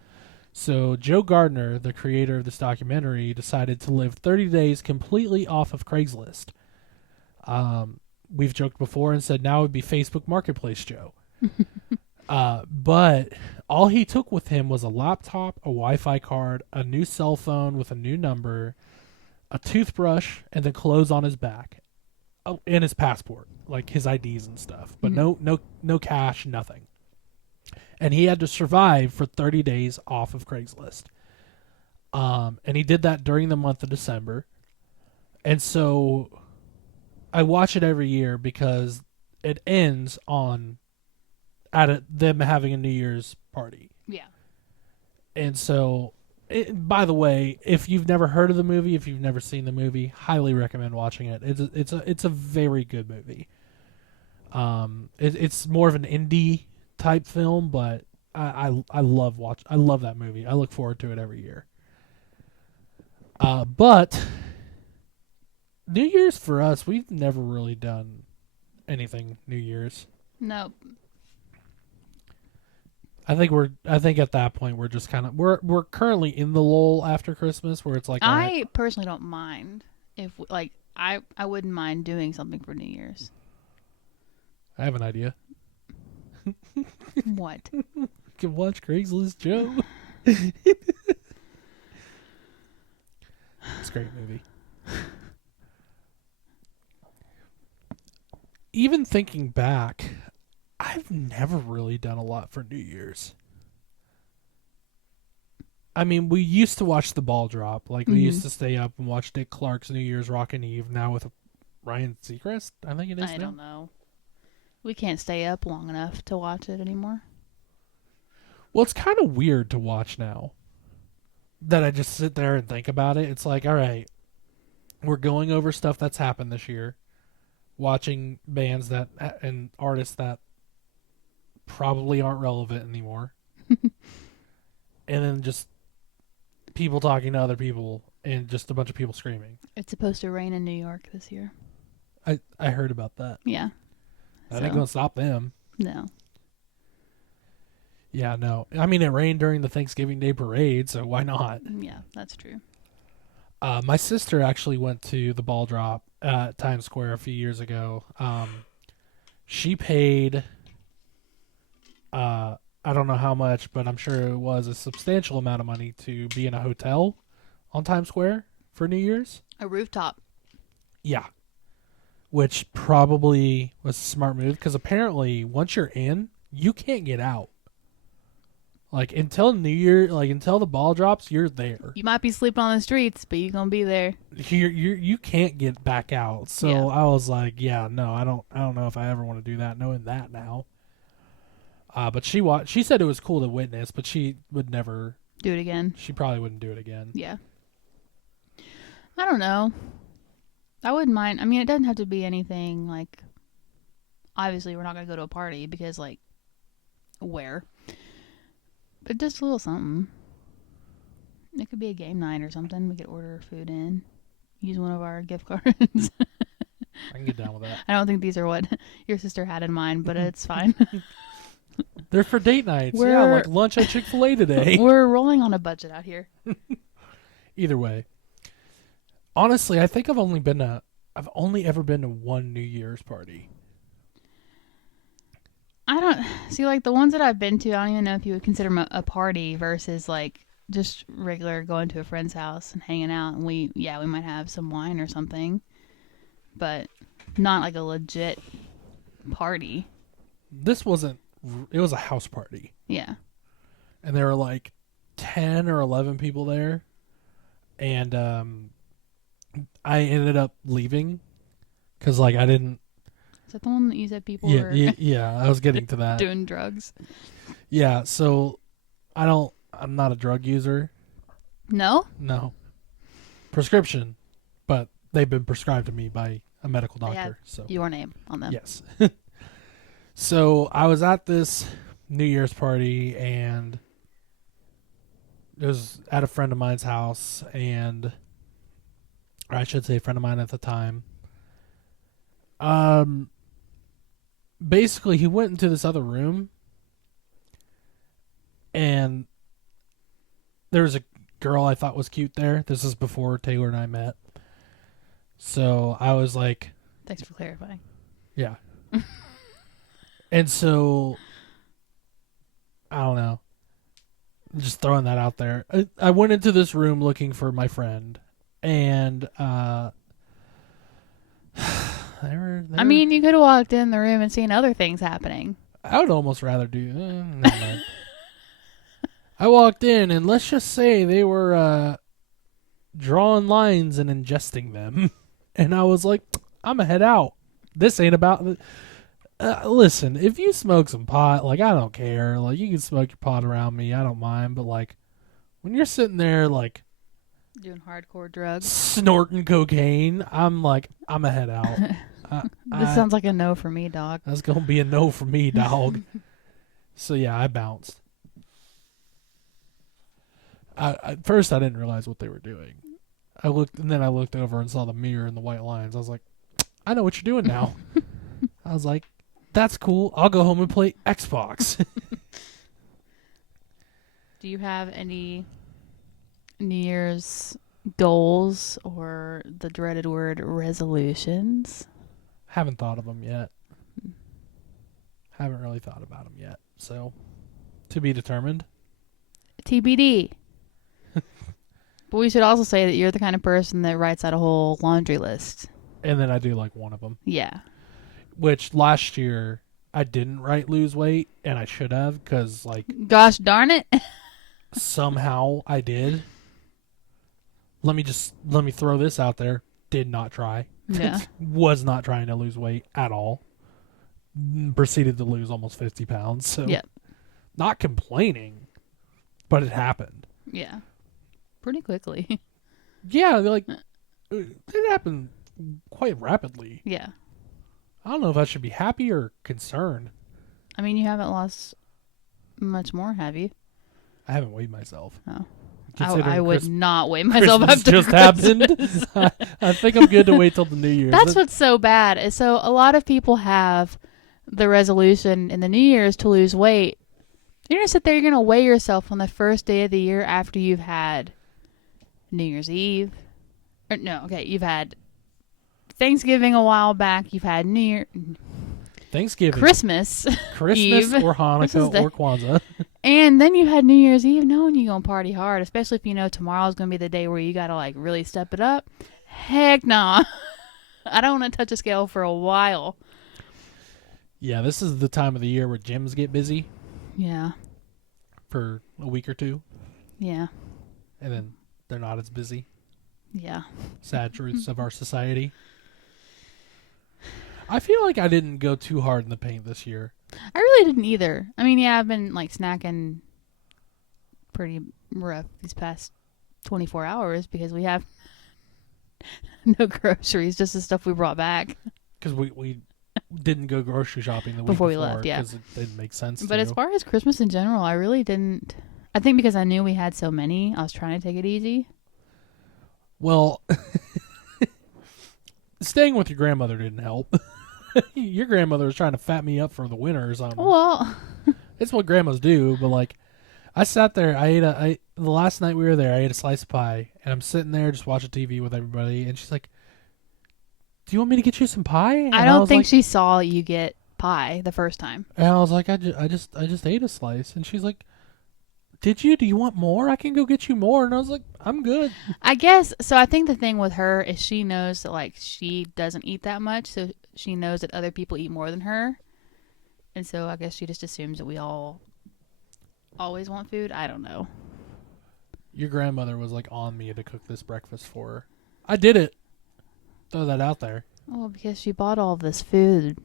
So Joe Gardner, the creator of this documentary, decided to live 30 days completely off of Craigslist. We've joked before and said now would be Facebook Marketplace Joe. But all he took with him was a laptop, a Wi-Fi card, a new cell phone with a new number, a toothbrush, and then clothes on his back. Oh, and his passport, like his IDs and stuff. But no cash, nothing. And he had to survive for 30 days off of Craigslist. And he did that during the month of December. And so I watch it every year because it ends on them having a New Year's party. Yeah. And so, by the way, if you've never heard of the movie, if you've never seen the movie, highly recommend watching it. It's a very good movie. It's more of an indie type film, but I love that movie. I look forward to it every year. But New Year's for us, we've never really done anything New Year's. Nope. I think at that point we're just kind of we're currently in the lull after Christmas where it's like I personally don't mind if I wouldn't mind doing something for New Year's. I have an idea. What? You can watch Craigslist Joe. It's a great movie. Even thinking back, I've never really done a lot for New Year's. I mean, we used to watch the ball drop. Like, we used to stay up and watch Dick Clark's New Year's Rockin' Eve, now with Ryan Seacrest, I think it is I now. don't know. We can't stay up long enough to watch it anymore. Well, it's kind of weird to watch now that I just sit there and think about it. It's like, all right, we're going over stuff that's happened this year, watching bands that and artists that probably aren't relevant anymore, and then just people talking to other people and just a bunch of people screaming. It's supposed to rain in New York this year. I heard about that. Yeah. That ain't gonna stop them. No. Yeah, no. I mean, it rained during the Thanksgiving Day parade, so why not? Yeah, that's true. My sister actually went to the ball drop at Times Square a few years ago. She paid, I don't know how much, but I'm sure it was a substantial amount of money to be in a hotel on Times Square for New Year's. A rooftop. Yeah. Which probably was a smart move, because apparently once you're in, you can't get out. Like, until New Year, like until the ball drops, you're there. You might be sleeping on the streets, but you're gonna be there. You can't get back out. So yeah. I was like, yeah, no, I don't know if I ever want to do that, knowing that now. But she said it was cool to witness, but she would never do it again. She probably wouldn't do it again. Yeah. I don't know. I wouldn't mind. I mean, it doesn't have to be anything like. Obviously, we're not gonna go to a party because, like, where? But just a little something. It could be a game night or something. We could order food in. Use one of our gift cards. I can get down with that. I don't think these are what your sister had in mind, but it's fine. They're for date nights. Yeah, We're- like lunch at Chick-fil-A today. We're rolling on a budget out here. Either way. Honestly, I think I've only ever been to one New Year's party. I don't see like the ones that I've been to. I don't even know if you would consider them a party versus like just regular going to a friend's house and hanging out. And we might have some wine or something, but not like a legit party. This wasn't. It was a house party, Yeah. and there were like 10 or 11 people there, and I ended up leaving because like I didn't. Is that the one that you said people Yeah, were yeah. I was getting to that. doing drugs? Yeah, so I'm not a drug user. No. No. Prescription, but they've been prescribed to me by a medical They doctor. have So your name on them. yes. So I was at this New Year's party and it was at a friend of mine's house, or I should say a friend of mine at the time. Basically he went into this other room and there was a girl I thought was cute there. This is before Taylor and I met. So I was like, Thanks for clarifying. yeah. And so, I don't know. Just throwing that out there. I went into this room looking for my friend, and I mean, you could have walked in the room and seen other things happening. I would almost rather do. Never mind. I walked in, and let's just say they were drawing lines and ingesting them, and I was like, "I'm gonna head out. This ain't about." Listen, if you smoke some pot, like, I don't care. Like, you can smoke your pot around me. I don't mind. But, like, when you're sitting there, like, Doing hardcore drugs. snorting cocaine, I'm like, I'm going to head out. This sounds like a no for me, dog. That's going to be a no for me, dog. So, yeah, I bounced. At first, I didn't realize what they were doing. I looked over and saw the mirror and the white lines. I was like, I know what you're doing now. I was like, that's cool. I'll go home and play Xbox. Do you have any New Year's goals or the dreaded word resolutions? Haven't thought of them yet. Haven't really thought about them yet. So, to be determined. TBD. But we should also say that you're the kind of person that writes out a whole laundry list. And then I do like one of them. Yeah. Which last year I didn't write lose weight, and I should have, because like Gosh darn it. somehow I did. Let me throw this out there. Did not try. Yeah. Was not trying to lose weight at all. Proceeded to lose almost 50 pounds. So Yeah. not complaining, but it happened. Yeah. Pretty quickly. Yeah, like it happened quite rapidly. Yeah. I don't know if I should be happy or concerned. I mean, you haven't lost much more, have you? I haven't weighed myself. Oh. Considering I would not weigh myself Christmas after just Christmas. happened. I think I'm good to wait till the New Year's. That's what's so bad. Is so a lot of people have the resolution in the New Year's to lose weight. You're going to sit there, you're going to weigh yourself on the first day of the year after you've had New Year's Eve. Or no, okay, you've had Thanksgiving a while back. You've had New Year, Thanksgiving, Christmas, Christmas, Eve. or Hanukkah, or Kwanzaa. and then you had New Year's Eve knowing you're going to party hard, especially if you know tomorrow's going to be the day where you got to like really step it up. Heck nah. I don't want to touch a scale for a while. Yeah, this is the time of the year where gyms get busy Yeah. for a week or two, Yeah. and then they're not as busy. Yeah. Sad truths of our society. I feel like I didn't go too hard in the paint this year. I really didn't either. I mean, yeah, I've been like snacking pretty rough these past 24 hours because we have no groceries, just the stuff we brought back. Because we didn't go grocery shopping the week Before we left, yeah. because it didn't make sense. But as far as Christmas in general, I really didn't. I think because I knew we had so many, I was trying to take it easy. Well, staying with your grandmother didn't help. Your grandmother was trying to fat me up for the winter or something. Well, It's what grandmas do, but like I sat there, the last night we were there, I ate a slice of pie, and I'm sitting there just watching TV with everybody, and she's like, "Do you want me to get you some pie?" And I don't was think like, she saw you get pie the first time. and I was like, I just ate a slice, and she's like, "Did you? Do you want more? I can go get you more." And I was like, "I'm good." I guess so. I think the thing with her is she knows that like she doesn't eat that much, so she knows that other people eat more than her, and so I guess she just assumes that we all always want food. I don't know. Your grandmother was like on me to cook this breakfast for her. I did it. Throw that out there. Well, because she bought all of this food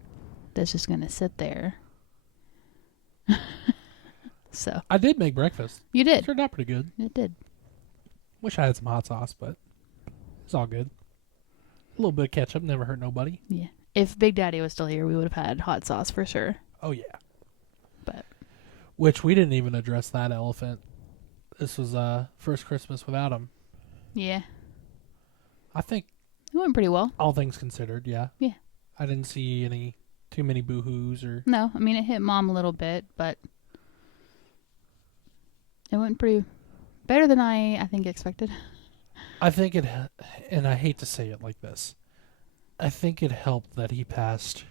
that's just gonna sit there. So I did make breakfast. you It did. turned out pretty good. It did. Wish I had some hot sauce, but it's all good. A little bit of ketchup never hurt nobody. Yeah. If Big Daddy was still here, we would have had hot sauce for sure. Oh yeah. But Which we didn't even address that elephant. This was first Christmas without him. yeah, I think it went pretty well. all things considered, yeah. Yeah. I didn't see any too many boo-hoos or No, I mean it hit Mom a little bit, but it went pretty better than I think expected. I think it and I hate to say it like this. I think it helped that he passed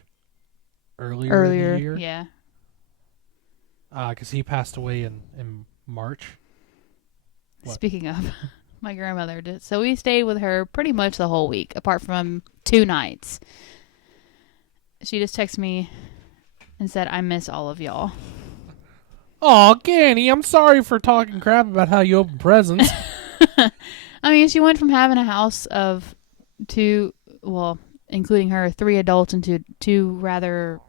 earlier in the year. Yeah. Because he passed away in March. What? Speaking of, my grandmother did. So we stayed with her pretty much the whole week, apart from 2 nights. She just texted me and said, "I miss all of y'all." Oh, Ganny, I'm sorry for talking crap about how you open presents. I mean, she went from having a house of 2, well, including her, 3 adults and 2 rather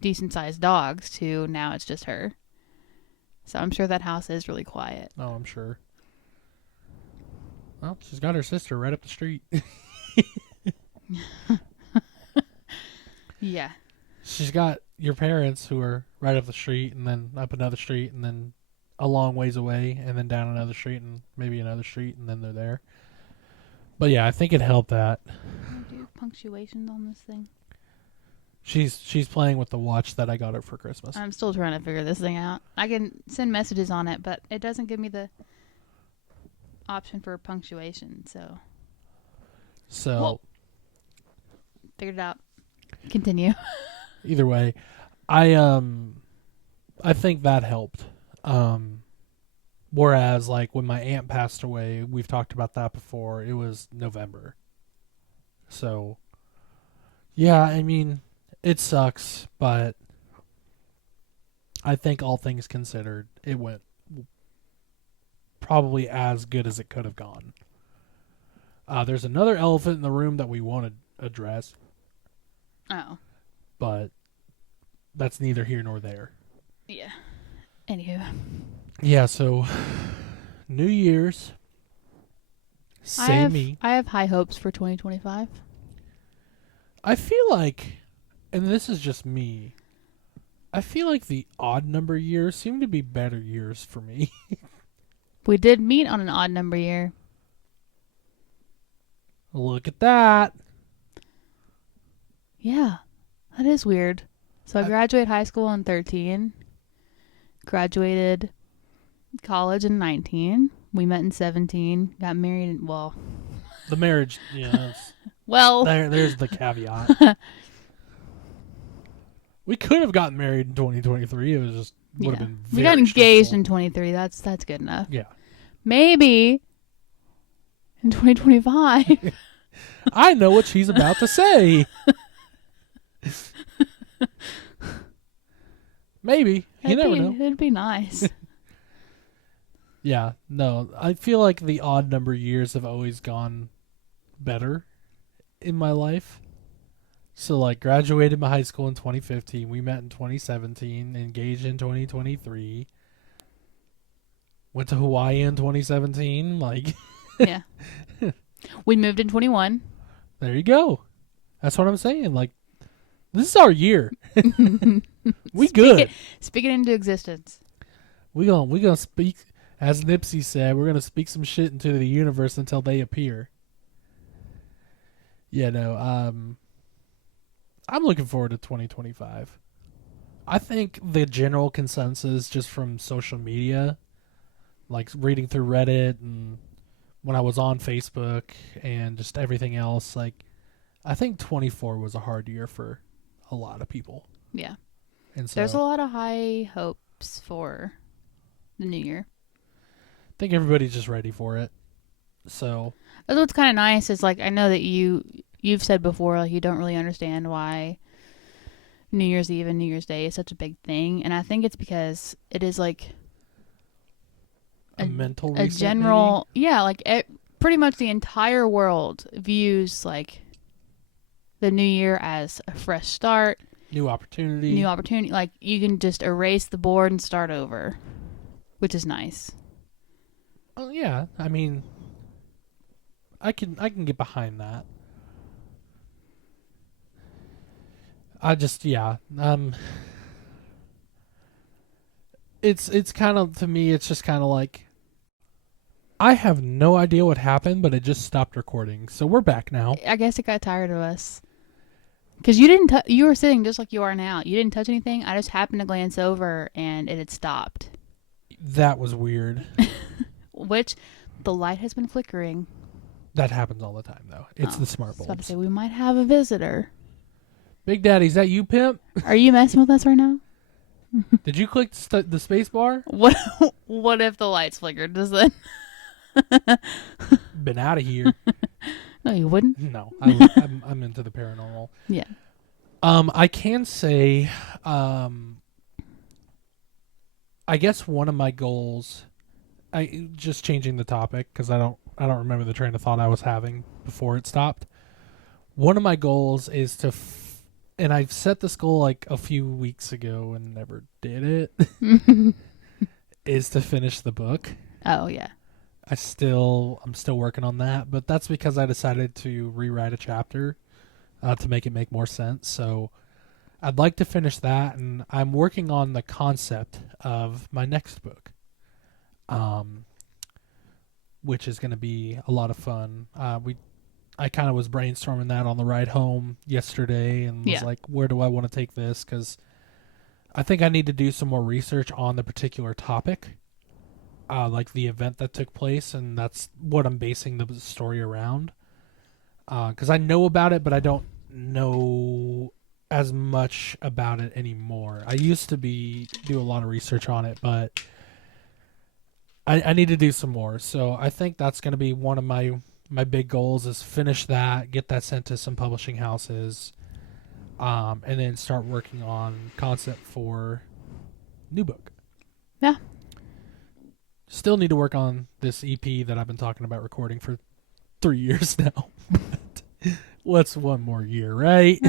decent-sized dogs to now it's just her. So I'm sure that house is really quiet. Oh, I'm sure. Well, she's got her sister right up the street. Yeah. She's got your parents who are right up the street and then up another street and then a long ways away and then down another street and maybe another street and then they're there. But yeah, I think it helped that. Do punctuations on this thing? She's playing with the watch that I got her for Christmas. I'm still trying to figure this thing out. I can send messages on it, but it doesn't give me the option for punctuation. So So figured it out. Continue. either way, I think that helped. Whereas like when my aunt passed away, we've talked about that before. It was November. So yeah, I mean, it sucks, but I think all things considered, it went probably as good as it could have gone. There's another elephant in the room that we want to address, Oh. but that's neither here nor there. Yeah. Anywho. Yeah, so New Year's, me. I have high hopes for 2025. I feel like, and this is just me, I feel like the odd number years seem to be better years for me. We did meet on an odd number year. Look at that. Yeah. That is weird. So I I- graduated high school in 13. Graduated college in 19. We met in 17. Got married in, The marriage, yeah, well, there's the caveat. We could have gotten married in 2023. It was just would have yeah. been We very got engaged stressful. in 23. That's good enough. Yeah. Maybe in 2025. I know what she's about to say. Maybe. You never know. It'd be nice. Yeah, no. I feel like the odd number years have always gone better in my life. So, like, graduated my high school in 2015. We met in 2017. Engaged in 2023. Went to Hawaii in 2017. Like, Yeah. We moved in 21. there you go. That's what I'm saying. Like, this is our year. We good. Speak it into existence. We gonna speak, as Nipsey said, we're gonna speak some shit into the universe until they appear. Yeah, no. I'm looking forward to 2025. I think the general consensus just from social media, like reading through Reddit and when I was on Facebook and just everything else, like I think 24 was a hard year for a lot of people. Yeah. And so There's a lot of high hopes for the new year. I think everybody's just ready for it. So That's what's kind of nice is like I know that you've said before like you don't really understand why New Year's Eve and New Year's Day is such a big thing, and I think it's because it is like a mental a reset, general like pretty much the entire world views like the new year as a fresh start, maybe? New opportunity. like you can just erase the board and start over, which is nice. Oh yeah, I mean, I can get behind that. I just it's kind of, to me it's just kind of like I have no idea what happened, but it just stopped recording. So we're back now. I guess it got tired of us. Because you didn't, you were sitting just like you are now. You didn't touch anything. I just happened to glance over and it had stopped. That was weird. Which, the light has been flickering. That happens all the time, though. It's the smart I was about to bulbs. say, we might have a visitor. Big Daddy, is that you, pimp? Are you messing with us right now? Did you click the space bar? What if the lights flickered? Does that... Been out of here. No, you wouldn't? No, I'm into the paranormal. Yeah. I can say, I guess one of my goals, just changing the topic because I don't remember the train of thought I was having before it stopped. One of my goals is to, and I've set this goal like a few weeks ago and never did it, is to finish the book. Oh, yeah. I'm still working on that, but that's because I decided to rewrite a chapter to make it make more sense. So I'd like to finish that, and I'm working on the concept of my next book, which is going to be a lot of fun. I kind of was brainstorming that on the ride home yesterday, and was like, where do I want to take this? Because I think I need to do some more research on the particular topic. Like the event that took place, and that's what I'm basing the story around. Because I know about it, but I don't know as much about it anymore. I used to do a lot of research on it, but I need to do some more. So I think that's going to be one of my big goals is finish that, get that sent to some publishing houses, and then start working on concept for new book. Yeah. Still need to work on this EP that I've been talking about recording for 3 years now. But what's one more year, right?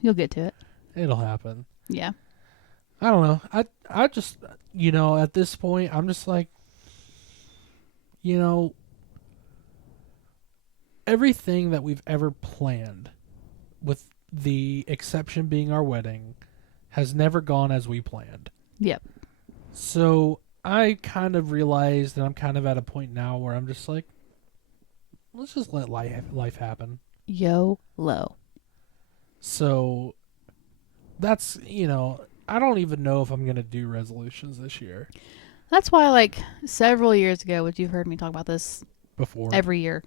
You'll get to it. It'll happen. Yeah. I don't know. I just, at this point, I'm just like, everything that we've ever planned, with the exception being our wedding, has never gone as we planned. Yep. So I kind of realized that I'm kind of at a point now where I'm just like, let's just let life happen. YOLO. So that's, I don't even know if I'm going to do resolutions this year. That's why, like, several years ago, which you've heard me talk about this Before. every year,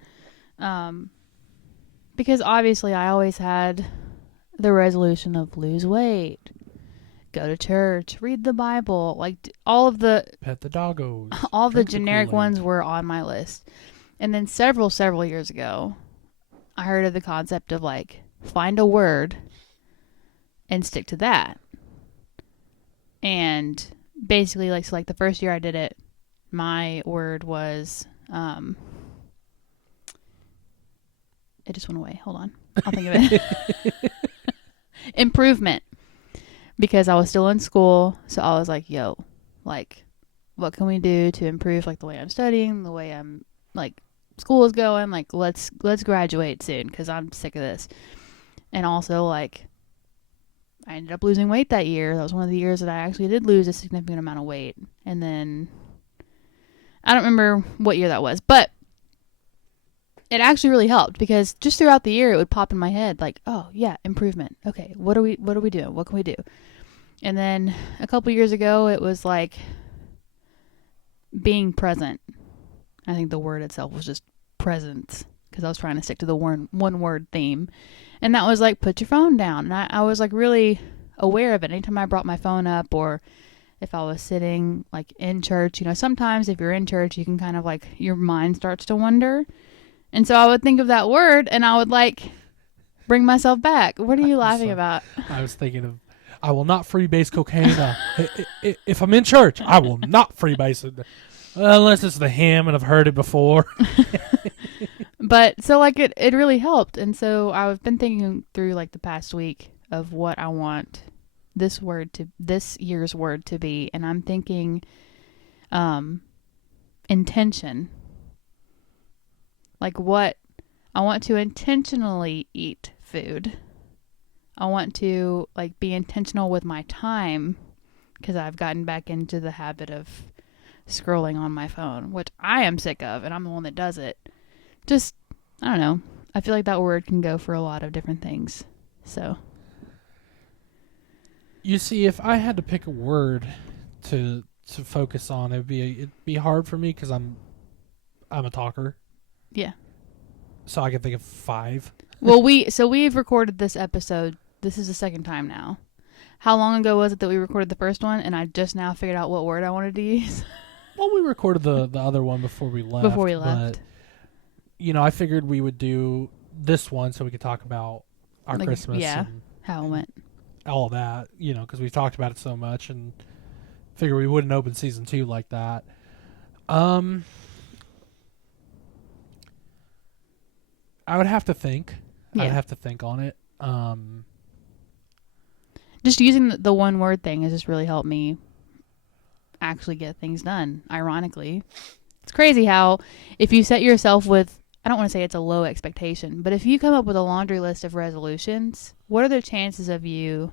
because obviously I always had the resolution of lose weight, go to church, read the Bible, like all of the pet the doggos, all the generic ones were on my list. And then several years ago, I heard of the concept of like find a word and stick to that. And basically, like, so like the first year I did it, my word was it just went away. Hold on, I'll think of it. Improvement. Because I was still in school, so I was like, yo, like, what can we do to improve, like, the way I'm studying, the way I'm, like, school is going, like, let's graduate soon, because I'm sick of this. And also, like, I ended up losing weight that year. That was one of the years that I actually did lose a significant amount of weight. And then, I don't remember what year that was, but it actually really helped, because just throughout the year, it would pop in my head, like, oh, yeah, improvement. Okay, what are we doing? What can we do? And then a couple years ago, it was like being present. I think the word itself was just presence because I was trying to stick to the one word theme. And that was like, put your phone down. And I was like really aware of it. Anytime I brought my phone up, or if I was sitting like in church, sometimes if you're in church, you can kind of like, your mind starts to wander. And so I would think of that word and I would like bring myself back. What are you laughing about? I was thinking of, I will not freebase cocaine. If I'm in church, I will not freebase it. Unless it's the hymn and I've heard it before. But so like it really helped. And so I've been thinking through like the past week of what I want this year's word to be. And I'm thinking intention. Like what I want to intentionally eat food. I want to like be intentional with my time because I've gotten back into the habit of scrolling on my phone, which I am sick of, and I'm the one that does it. Just, I don't know. I feel like that word can go for a lot of different things. So, you see, if I had to pick a word to focus on, it'd be hard for me because I'm a talker. Yeah. So I can think of 5. Well, we've recorded this episode. This is the second time now. How long ago was it that we recorded the first one? And I just now figured out what word I wanted to use. Well, we recorded the other one before we left. But, I figured we would do this one so we could talk about our like, Christmas. Yeah, and how it went. All that, because we've talked about it so much, and figure we wouldn't open season 2 like that. I would have to think. Yeah. I'd have to think on it. Just using the one word thing has just really helped me actually get things done, ironically. It's crazy how if you set yourself with, I don't want to say it's a low expectation, but if you come up with a laundry list of resolutions, what are the chances of you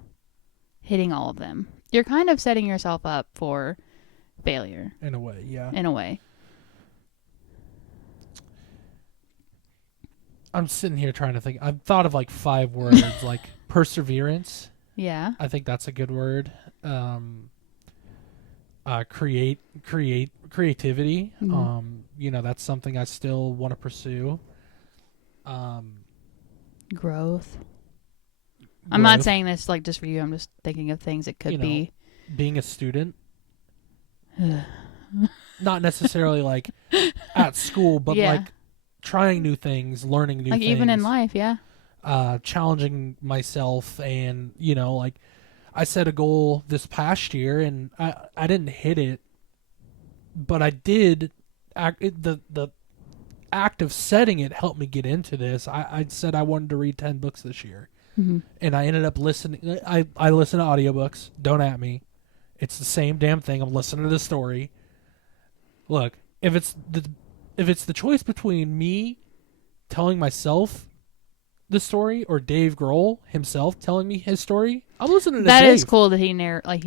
hitting all of them? You're kind of setting yourself up for failure. In a way, yeah. In a way. I'm sitting here trying to think. I've thought of like 5 words, like perseverance. Yeah. I think that's a good word. Creativity. Mm-hmm. That's something I still want to pursue. Growth. I'm not saying this like just for you. I'm just thinking of things it could be. Being a student. Not necessarily like at school, but like trying new things, learning new things. Like even in life, yeah. Challenging myself, and like I set a goal this past year and I didn't hit it, but I did the act of setting it helped me get into this. I said I wanted to read 10 books this year. Mm-hmm. And I ended up listening. I listen to audiobooks. Don't at me. It's the same damn thing. I'm listening to the story. Look, if it's the choice between me telling myself the story or Dave Grohl himself telling me his story, I'm listening to That Dave. is cool that he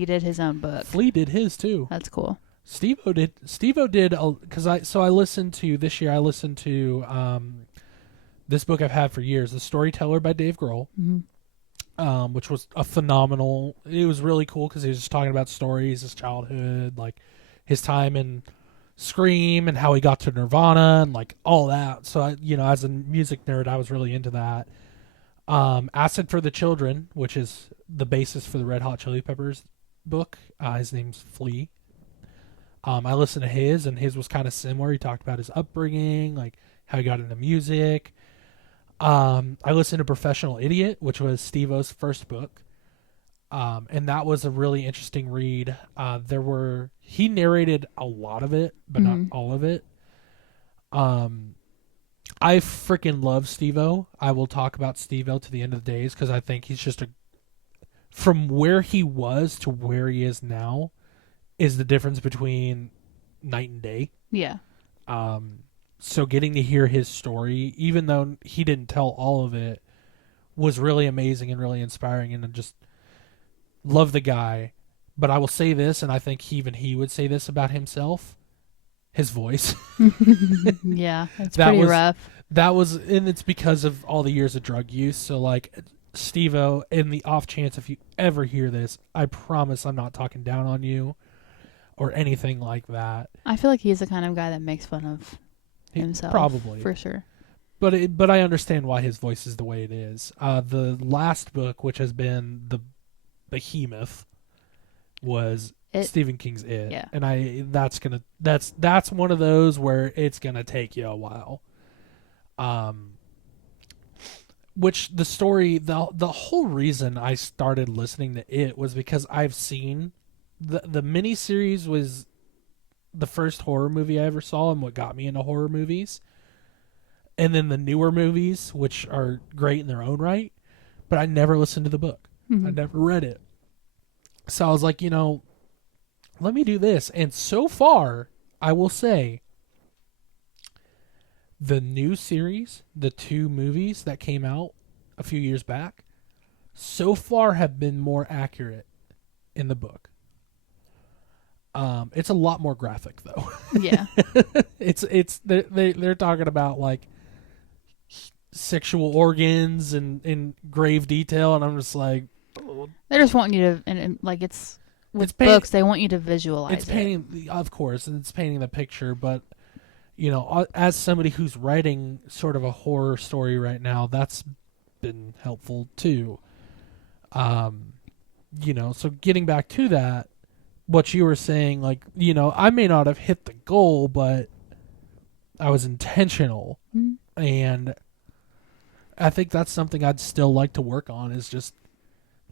did his own book. Flea did his too. That's cool. Steve-O did because I listened to this year. I listened to this book I've had for years, The Storyteller by Dave Grohl, which was a phenomenal. It was really cool because he was just talking about stories, his childhood, like his time in Scream and how he got to Nirvana and like all that. So I, as a music nerd, I was really into that. Acid for the Children, which is the basis for the Red Hot Chili Peppers book. His name's Flea. I listened to his, and his was kind of similar. He talked about his upbringing, like how he got into music. I listened to Professional Idiot, which was Steve-O's first book. And that was a really interesting read. He narrated a lot of it, but not all of it. I freaking love Steve-O. I will talk about Steve-O to the end of the days because I think he's just from where he was to where he is now is the difference between night and day. Yeah. So getting to hear his story, even though he didn't tell all of it, was really amazing and really inspiring, and just love the guy. But I will say this, and I think even he would say this about himself, his voice. Yeah, it's pretty rough. And it's because of all the years of drug use. So like Steve-O, in the off chance if you ever hear this, I promise I'm not talking down on you or anything like that. I feel like he's the kind of guy that makes fun of himself. Probably. For sure. But I understand why his voice is the way it is. The last book, which has been the Behemoth, was Stephen King's It. Yeah. And that's one of those where it's gonna take you a while. Which the story, the whole reason I started listening to it was because I've seen the miniseries was the first horror movie I ever saw and what got me into horror movies. And then the newer movies, which are great in their own right, but I never listened to the book. Mm-hmm. I never read it. So I was like, let me do this. And so far, I will say, the new series, the 2 movies that came out a few years back, so far have been more accurate in the book. It's a lot more graphic though. Yeah. They're talking about like sexual organs and grave detail, and I'm just like, They're just wanting you to, and like it's books, they want you to visualize it's painting, of course, and it's painting the picture, but as somebody who's writing sort of a horror story right now, that's been helpful too. So getting back to that, what you were saying, like, I may not have hit the goal, but I was intentional. Mm-hmm. And I think that's something I'd still like to work on, is just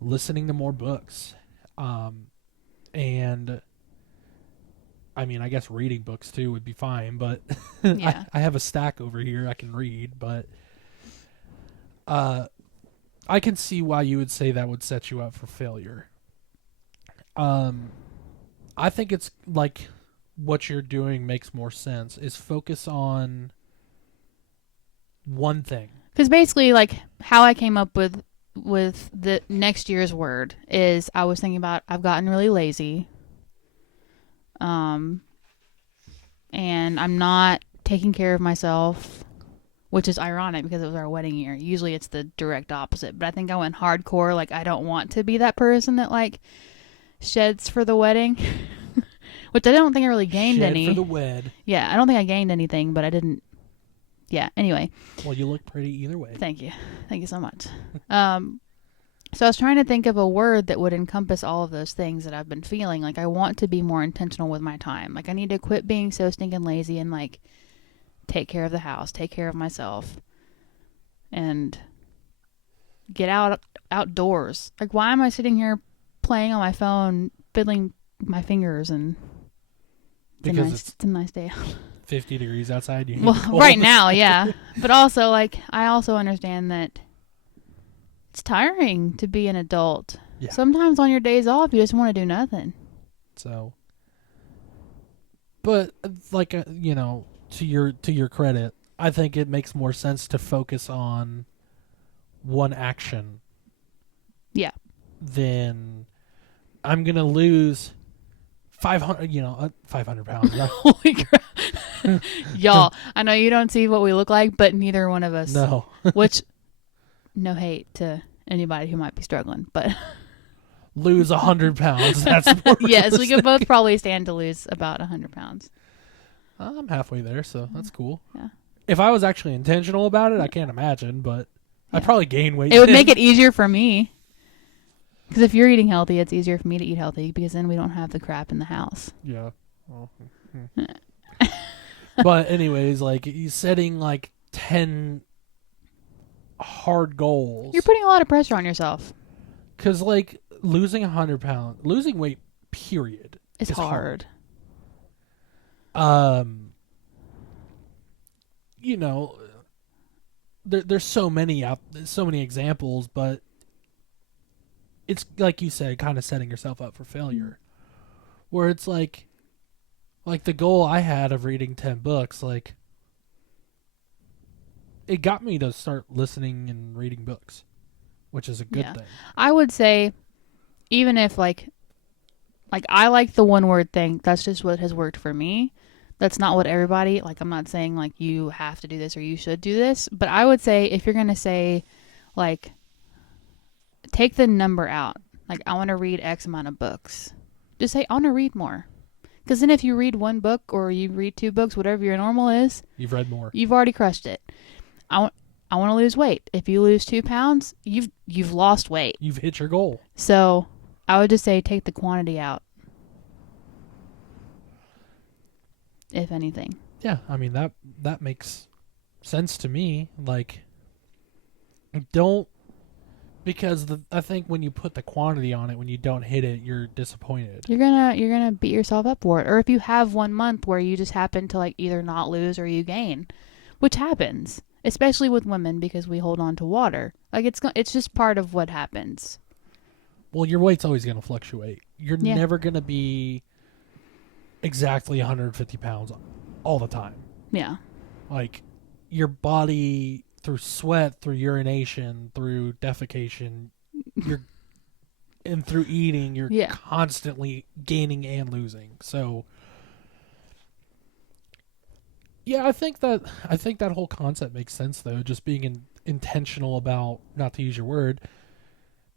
listening to more books. And I mean, I guess reading books too would be fine, but Yeah. I have a stack over here I can read, but I can see why you would say that would set you up for failure. I think it's like what you're doing makes more sense, is focus on one thing. Because basically, like, how I came up with the next year's word is I was thinking about I've gotten really lazy. And I'm not taking care of myself, which is ironic because it was our wedding year. Usually it's the direct opposite, but I think I went hardcore. Like, I don't want to be that person that, like, sheds for the wedding, which I don't think I really gained any. For the wed. Yeah, I don't think I gained anything, but I didn't. Yeah, anyway. Well, you look pretty either way. Thank you. Thank you so much. So I was trying to think of a word that would encompass all of those things that I've been feeling. Like, I want to be more intentional with my time. Like, I need to quit being so stinking lazy and, like, take care of the house, take care of myself, and get outdoors. Like, why am I sitting here playing on my phone, fiddling my fingers, and it's a nice day out. 50 degrees outside. Right now, yeah. But also, like, I also understand that it's tiring to be an adult. Yeah. Sometimes on your days off, you just want to do nothing. So, but like, to your credit, I think it makes more sense to focus on one action. Yeah. Than I'm gonna lose 500, 500 pounds. Holy crap. Y'all, I know you don't see what we look like, but neither one of us. No. Which, no hate to anybody who might be struggling, but lose 100 pounds. That's more yes, we could both probably stand to lose about 100 pounds. I'm halfway there, so that's cool. Yeah. If I was actually intentional about it, I can't imagine, but I'd probably gain weight. It would make it easier for me. Because if you're eating healthy, it's easier for me to eat healthy because then we don't have the crap in the house. Yeah. Well, but anyways, like, he's setting like 10 hard goals. You're putting a lot of pressure on yourself. Because, like, losing 100 pounds, losing weight, period, is hard. There's so many examples, but it's like you said, kind of setting yourself up for failure. Where it's like the goal I had of reading 10 books, like, it got me to start listening and reading books, which is a good thing. I would say, even if like I like the one word thing, that's just what has worked for me. That's not what everybody, like, I'm not saying like you have to do this or you should do this, but I would say if you're going to say like take the number out. Like, I want to read X amount of books. Just say, I want to read more. Because then if you read one book or you read 2 books, whatever your normal is, You've read more. you've already crushed it. I want to lose weight. If you lose 2 pounds, you've lost weight. You've hit your goal. So I would just say take the quantity out, if anything. Yeah, I mean that makes sense to me. Like, don't, because I think when you put the quantity on it, when you don't hit it, you're disappointed. You're gonna beat yourself up for it. Or if you have 1 month where you just happen to like either not lose or you gain, which happens, especially with women because we hold on to water. Like it's just part of what happens. Well, your weight's always going to fluctuate. You're Yeah. never going to be exactly 150 pounds all the time. Yeah. Like, your body, through sweat, through urination, through defecation, and through eating, you're Yeah. constantly gaining and losing. So, yeah, I think that whole concept makes sense, though. Just being intentional about, not to use your word,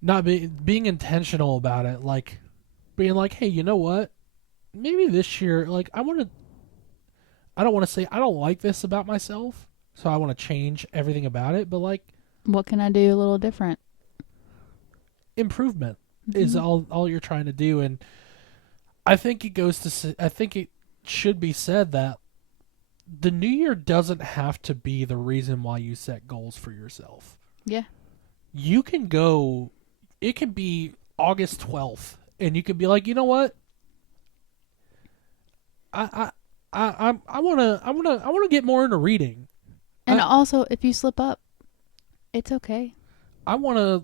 not being intentional about it, like being like, hey, you know what? Maybe this year, like, I don't want to say I don't like this about myself, so I want to change everything about it, but like, What can I do a little different? improvement is all you're trying to do. And I think it should be said that the new year doesn't have to be the reason why you set goals for yourself. Yeah. You can go, it could be August 12th, and you could be like, you know what? I wanna get more into reading. And also, if you slip up, it's okay. I wanna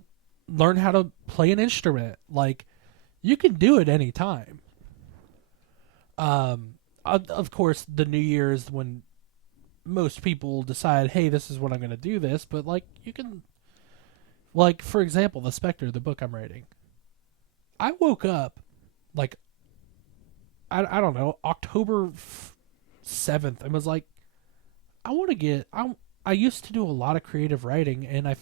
learn how to play an instrument. Like, you can do it anytime. Of course, the New Year is when most people decide, hey, this is when I'm gonna do this. But like, you can, like, for example, The Spectre, the book I'm writing. I woke up, like, I don't know, October 7th, and was like, I used to do a lot of creative writing, and I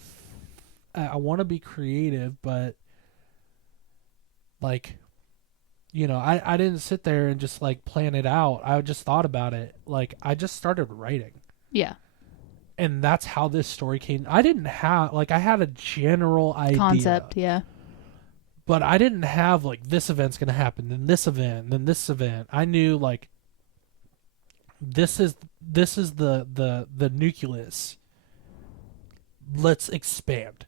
want to be creative, but like, you know, I didn't sit there and just like plan it out. I just thought about it. Like, I just started writing. Yeah. And that's how this story came. I didn't have, like, I had a general idea. Concept, yeah. But I didn't have, like, this event's going to happen, then this event, then this event. I knew, like, this is the nucleus. Let's expand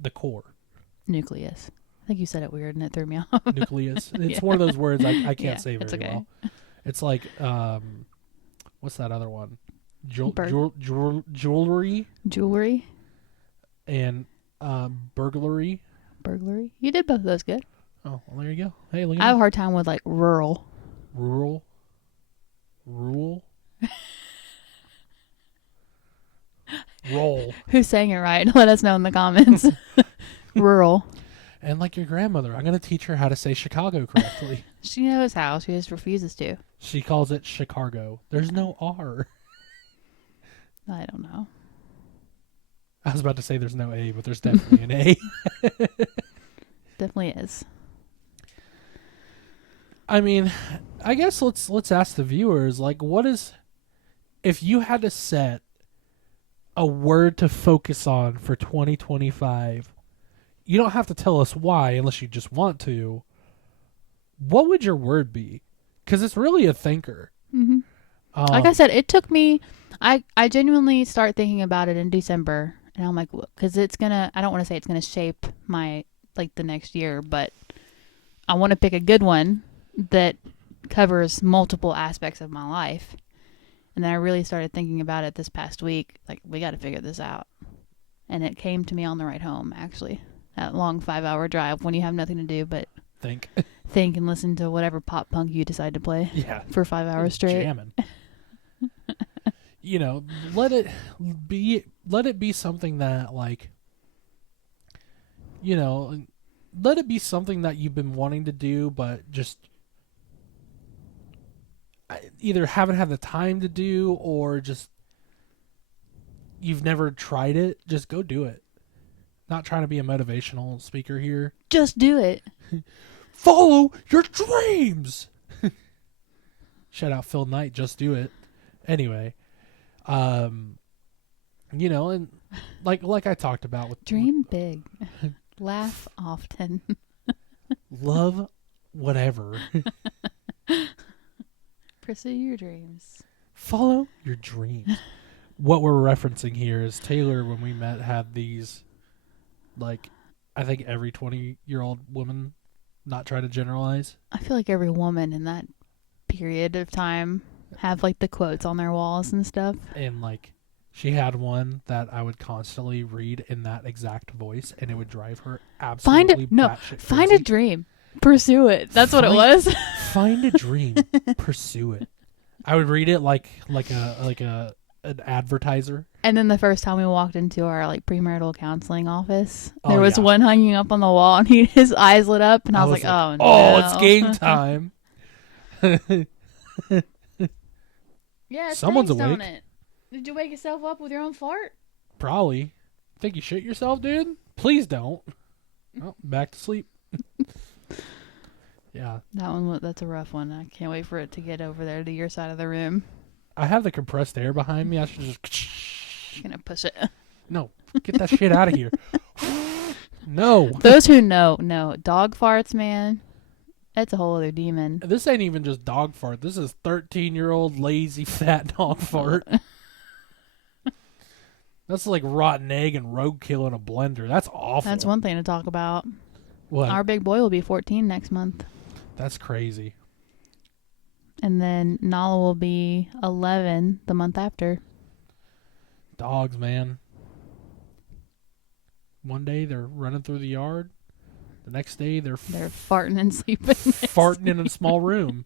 the core. Nucleus. I think you said it weird and it threw me off. Nucleus. It's Yeah. one of those words I can't Yeah, say very it's okay. well. It's like, what's that other one? Bird. Jewelry Jewelry. and burglary. Burglary. You did both of those good. Oh, well, there you go. Hey, look at I have a me. hard time with like rural. Rural. Roll. Who's saying it right? Let us know in the comments. Rural. And like your grandmother, I'm going to teach her how to say Chicago correctly. She knows how. She just refuses to. She calls it Chicago. There's no R. I don't know. I was about to say there's no A, but there's definitely an A. Definitely is. I mean, I guess let's ask the viewers, like, what is, if you had to set a word to focus on for 2025, you don't have to tell us why unless you just want to. What would your word be? Because it's really a thinker. Mm-hmm. Like I said, it took me. I genuinely start thinking about it in December, and I'm like, because it's gonna. I don't want to say it's gonna shape my like the next year, but I want to pick a good one that covers multiple aspects of my life. And then I really started thinking about it this past week. Like, we got to figure this out. And it came to me on the ride home, actually. That long 5-hour drive when you have nothing to do but think and listen to whatever pop punk you decide to play yeah, for 5 hours straight. jamming. You know, let it be something that, like, you know, let it be something that you've been wanting to do, but just either haven't had the time to do, or just you've never tried it. Just go do it. not trying to be a motivational speaker here. Just do it. Follow your dreams. Shout out Phil Knight, just do it. Anyway, you know, and like I talked about with Dream big. Laugh often. love whatever. Pursue your dreams. Follow your dreams. What we're referencing here is Taylor, when we met, had these, like, I think every 20-year-old woman, not trying to generalize. I feel like every woman in that period of time have like the quotes on their walls and stuff. And like, she had one that I would constantly read in that exact voice, and it would drive her absolutely batshit Find crazy. a dream. Pursue it. That's what it was. Find a dream. Pursue it. I would read it like an advertiser. And then the first time we walked into our like premarital counseling office, Oh, there was yeah. one hanging up on the wall, and his eyes lit up, and I was like, "Oh no, it's game time." Yeah, it Someone's stinks, don't awake. it? Did you wake yourself up with your own fart? Probably. Think you shit yourself, dude? Please don't. Oh, back to sleep. Yeah. That's a rough one. I can't wait for it to get over there to your side of the room. I have the compressed air behind me. I should just... Gonna push it. No. Get that shit out of here. No. Those who know, dog farts, man. That's a whole other demon. This ain't even just dog fart. This is 13-year-old lazy fat dog fart. That's like rotten egg and roadkill in a blender. That's awful. That's one thing to talk about. What? Our big boy will be 14 next month. That's crazy. And then Nala will be 11 the month after. Dogs, man. One day they're running through the yard. The next day they're farting and sleeping. farting in a small room.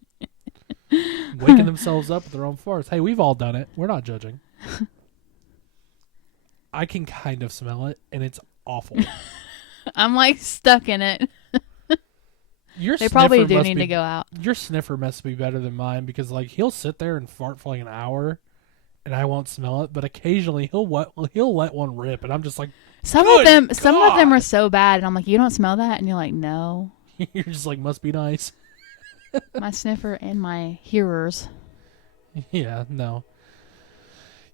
Waking themselves up with their own farts. Hey, we've all done it. We're not judging. I can kind of smell it, and it's awful. I'm like stuck in it. Your They probably sniffer do must need be- to go out. Your sniffer must be better than mine, because like he'll sit there and fart for like an hour, and I won't smell it. But occasionally he'll let one rip, and I'm just like, Some Good of them God. are so bad, and I'm like, you don't smell that, and you're like, no. you're just like, must be nice. My sniffer and my hearers. Yeah, no.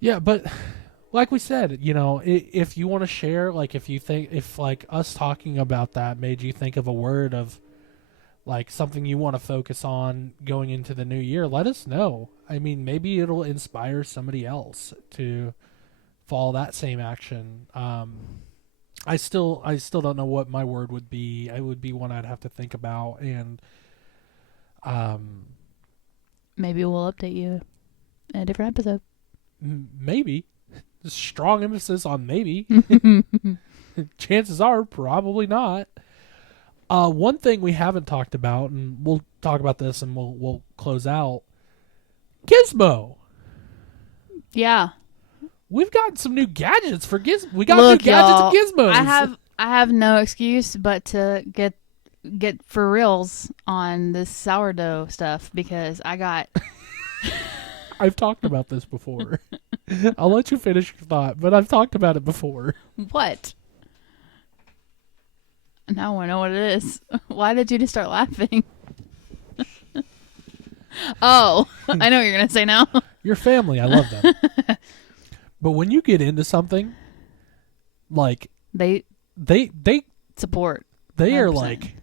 Yeah, but like we said, you know, if you want to share, like if like us talking about that made you think of a word of like something you want to focus on going into the new year, let us know. I mean, maybe it'll inspire somebody else to follow that same action. I still don't know what my word would be. It would be one I'd have to think about, and Maybe we'll update you in a different episode. maybe. Strong emphasis on maybe. Chances are probably not. One thing we haven't talked about, and we'll talk about this and we'll close out. Gizmo. Yeah. We've got some new gadgets for Gizmo. We got Look, new gadgets y'all, and Gizmos. I have no excuse but to get for reals on this sourdough stuff, because I got I've talked about this before. I'll let you finish your thought, but I've talked about it before. what? Now I know what it is. Why did you just start laughing? Oh, I know what you're going to say now. Your family, I love them. But when you get into something, like They they support. are 100%. like,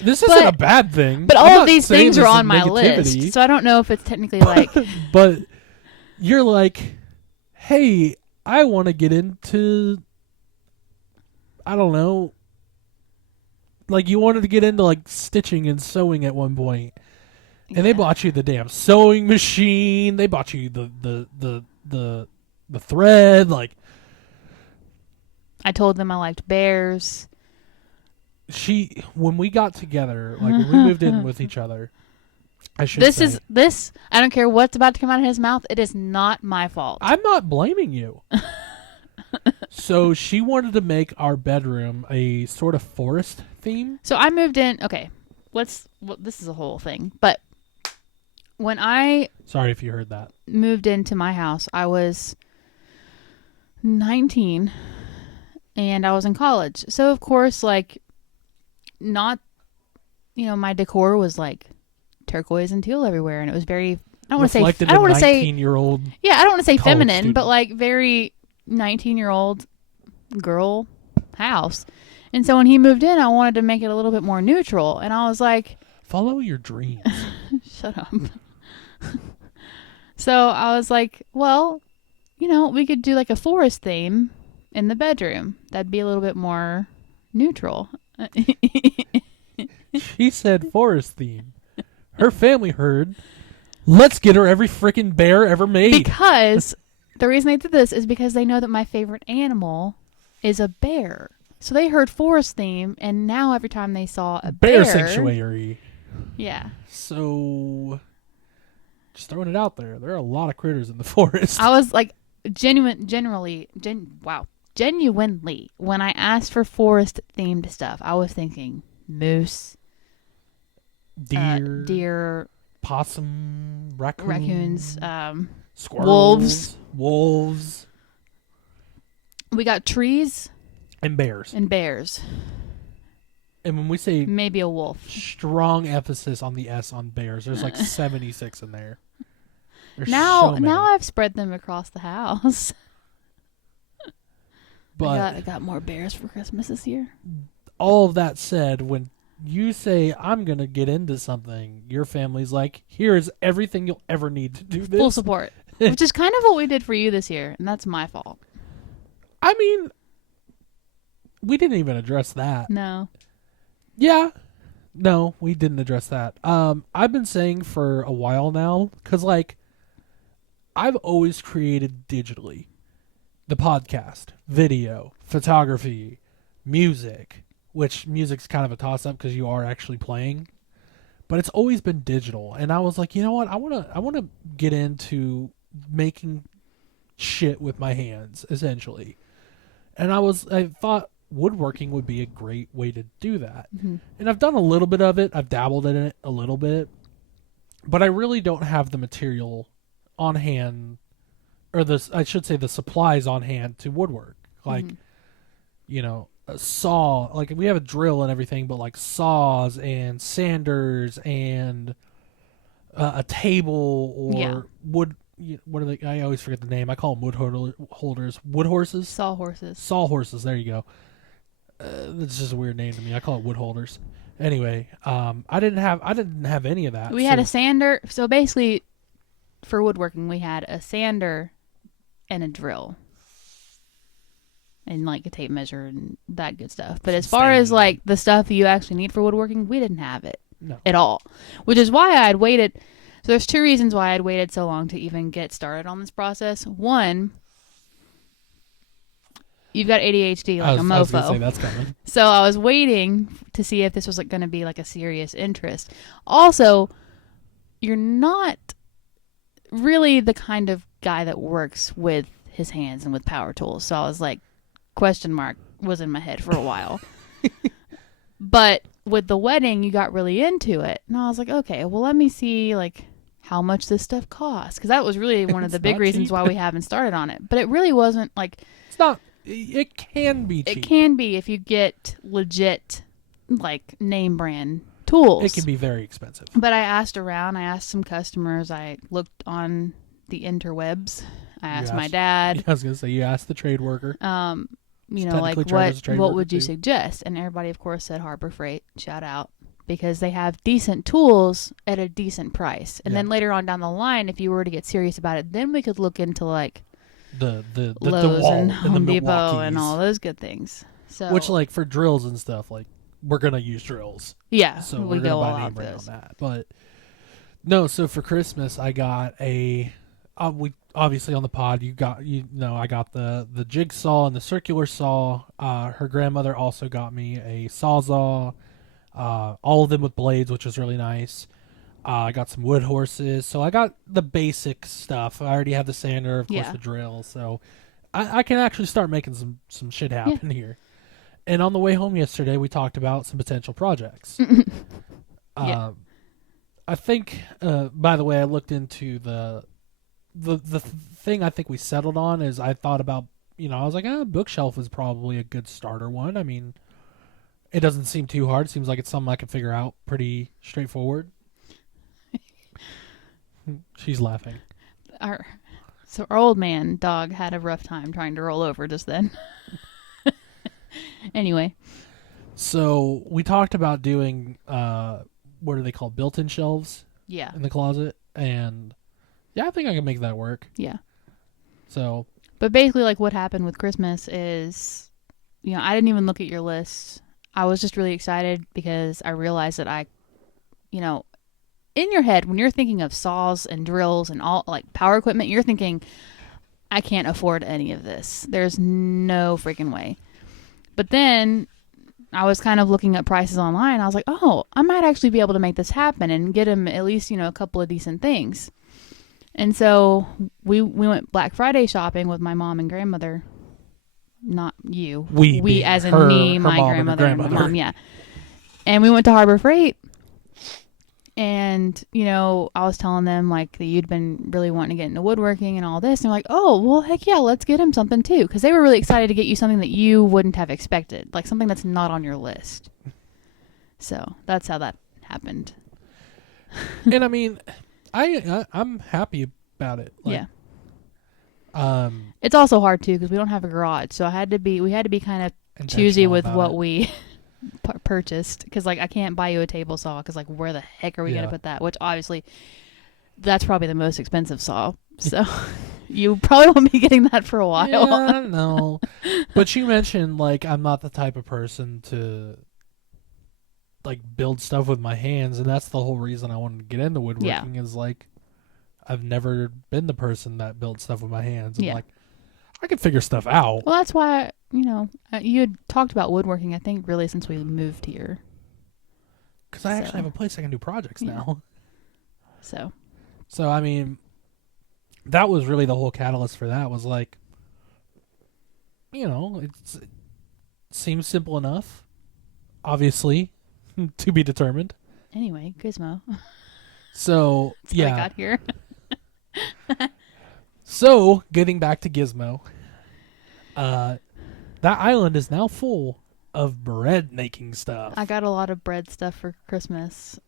this isn't a bad thing. But I'm all not of these saying things this are is on my negativity, list. So I don't know if it's technically like But you're like, hey, I want to get into, I don't know, like you wanted to get into like stitching and sewing at one point, and they Yeah. bought you the damn sewing machine. They bought you the thread. Like, I told them I liked bears. when we got together, like when we moved in with each other, I should This say, is this. I don't care what's about to come out of his mouth. It is not my fault. I'm not blaming you. So she wanted to make our bedroom a sort of forest theme. So I moved in. Okay, this is a whole thing. But when I Sorry if you heard that. moved into my house, I was 19, and I was in college. So of course, like, not, my decor was like turquoise and teal everywhere, and it was very. I don't want to say. Reflected I don't in want to say. 19-year-old. Yeah, I don't want to say college feminine, but student. like very 19-year-old girl house. And so when he moved in, I wanted to make it a little bit more neutral, and I was like, Follow your dreams. "Shut up." So I was like, "Well, we could do like a forest theme in the bedroom. That'd be a little bit more neutral." She said forest theme. Her family heard. Let's get her every freaking bear ever made. Because the reason they did this is because they know that my favorite animal is a bear. So they heard forest theme, and now every time they saw a Bear sanctuary. Yeah. So, just throwing it out there. There are a lot of critters in the forest. I was like, genuinely, when I asked for forest themed stuff, I was thinking moose, deer, possum, raccoons, squirrels, wolves, we got trees and bears. and bears, And when we say maybe a wolf. strong emphasis on the S on bears, there's like 76 in there. There's Now so many. I've spread them across the house. But I got more bears for Christmas this year. all of that said, when you say I'm gonna get into something, your family's like, here's everything you'll ever need to do this. Full support. Which is kind of what we did for you this year, and that's my fault. I mean, we didn't even address that. No. Yeah. No, we didn't address that. I've been saying for a while now, because, like, I've always created digitally. The podcast, video, photography, music, which music's kind of a toss-up because you are actually playing. But it's always been digital. And I was like, you know what? I wanna get into making shit with my hands, essentially. And I thought woodworking would be a great way to do that. Mm-hmm. And I've done a little bit of it. I've dabbled in it a little bit. But I really don't have the material on hand, or I should say the supplies on hand to woodwork. Like, a saw. Like, we have a drill and everything, but like saws and sanders and a table or wood. What are they? I always forget the name. I call them wood holders. Wood horses? Sawhorses. Sawhorses. There you go. That's just a weird name to me. I call it wood holders. Anyway, I didn't have any of that. We had a sander. So basically, for woodworking, we had a sander and a drill. And like a tape measure and that good stuff. But as far as like the stuff you actually need for woodworking, we didn't have it at all. Which is why I had waited. So there's two reasons why I'd waited so long to even get started on this process. One, you've got ADHD like a mofo. I was going to say that's coming. So I was waiting to see if this was like going to be like a serious interest. Also, you're not really the kind of guy that works with his hands and with power tools. So I was like, question mark was in my head for a while. But with the wedding, you got really into it. And I was like, okay, well, let me see like how much this stuff costs. Because that was really one of the big reasons why we haven't started on it. But it really wasn't like... It's not... It can be cheap. It can be if you get legit like name brand tools. It can be very expensive. But I asked around. I asked some customers. I looked on the interwebs. I asked my dad. I was going to say, you asked the trade worker. Like what would you suggest? And everybody, of course, said Harbor Freight. Shout out. Because they have decent tools at a decent price. And then later on down the line, if you were to get serious about it, then we could look into like the Lowe's DeWalt and Home the Depot and all those good things. So, which, like, for drills and stuff, like, we're going to use drills. Yeah. So we're going to buy name brand on that. But, no, so for Christmas, I got we obviously on the pod, I got the jigsaw and the circular saw. Her grandmother also got me a Sawzall, all of them with blades, which was really nice. I got some wood horses, so I got the basic stuff. I already have the sander, of course, the drill, so I can actually start making some shit happen here. And on the way home yesterday, we talked about some potential projects. I think, by the way, I looked into the thing I think we settled on is I thought about, I was like, bookshelf is probably a good starter one. I mean, it doesn't seem too hard. It seems like it's something I can figure out pretty straightforward. She's laughing. Our old man dog had a rough time trying to roll over just then. Anyway. So we talked about doing, what are they called? Built-in shelves? Yeah. In the closet. And yeah, I think I can make that work. Yeah. So. But basically, like, what happened with Christmas is, I didn't even look at your list. I was just really excited because I realized that in your head, when you're thinking of saws and drills and all, like, power equipment, you're thinking, I can't afford any of this. There's no freaking way. But then I was kind of looking at prices online. I was like, oh, I might actually be able to make this happen and get him at least, a couple of decent things. And so we went Black Friday shopping with my mom and grandmother. Not you. We as in me, my grandmother, and my mom, yeah. And we went to Harbor Freight. And, I was telling them, like, that you'd been really wanting to get into woodworking and all this. And they're like, oh, well, heck yeah, let's get him something, too. Because they were really excited to get you something that you wouldn't have expected. Like, something that's not on your list. So, that's how that happened. And, I mean, I'm happy about it. Like, yeah. It's also hard, too, because we don't have a garage. So, we had to be kind of choosy with what we purchased, because like I can't buy you a table saw because like where the heck are we gonna put that, which obviously that's probably the most expensive saw, so you probably won't be getting that for a while. Yeah, no. But you mentioned like I'm not the type of person to like build stuff with my hands, and that's the whole reason I wanted to get into woodworking. Is like I've never been the person that builds stuff with my hands, and like I can figure stuff out. Well, that's why, you had talked about woodworking, I think, really since we moved here. Because I actually have a place I can do projects now. So, I mean, that was really the whole catalyst for that was like, it seems simple enough. Obviously, to be determined. Anyway, Gizmo. So, that's how I got here. So, getting back to Gizmo, that island is now full of bread making stuff. I got a lot of bread stuff for Christmas.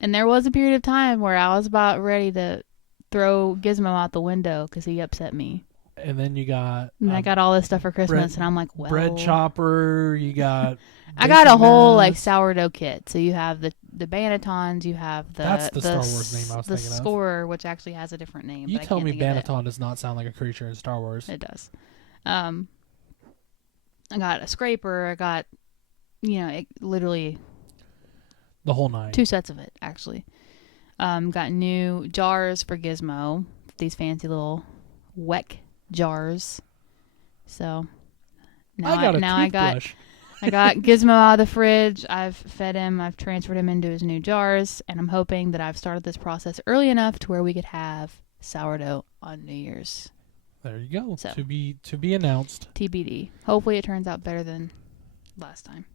And there was a period of time where I was about ready to throw Gizmo out the window because he upset me. And then you got... And I got all this stuff for Christmas, and I'm like, well... Bread chopper, you got... I got a whole, like, sourdough kit. So you have the Bannetons, you have the... That's the Star Wars name I was thinking of. The Scorer, which actually has a different name. You tell me Banneton does not sound like a creature in Star Wars. It does. I got a scraper, I got, literally... The whole nine. 2 sets of it, actually. Got new jars for Gizmo. These fancy little Weck jars. So now I got Gizmo out of the fridge. I've fed him. I've transferred him into his new jars, and I'm hoping that I've started this process early enough to where we could have sourdough on New Year's. There you go. So, to be announced. TBD. Hopefully it turns out better than last time.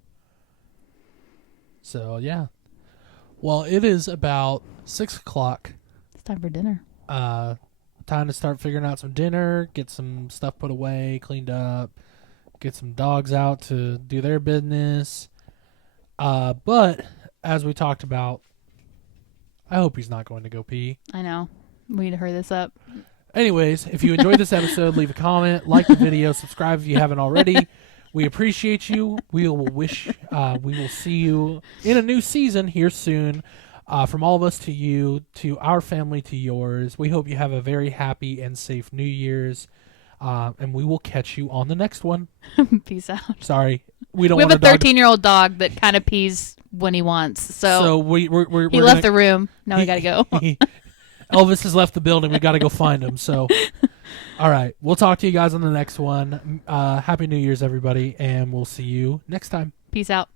So yeah. Well, it is about 6:00. It's time for dinner. Time to start figuring out some dinner, get some stuff put away, cleaned up, get some dogs out to do their business. But as we talked about, I hope he's not going to go pee. I know. We need to hurry this up. Anyways, if you enjoyed this episode, leave a comment, like the video, subscribe if you haven't already. We appreciate you. We will see you in a new season here soon. From all of us to you, to our family, to yours. We hope you have a very happy and safe New Year's. And we will catch you on the next one. Peace out. Sorry. We have a 13-year-old dog that kind of pees when he wants. So we're he left the room. Now we got to go. Elvis has left the building. We got to go find him. So, all right. We'll talk to you guys on the next one. Happy New Year's, everybody. And we'll see you next time. Peace out.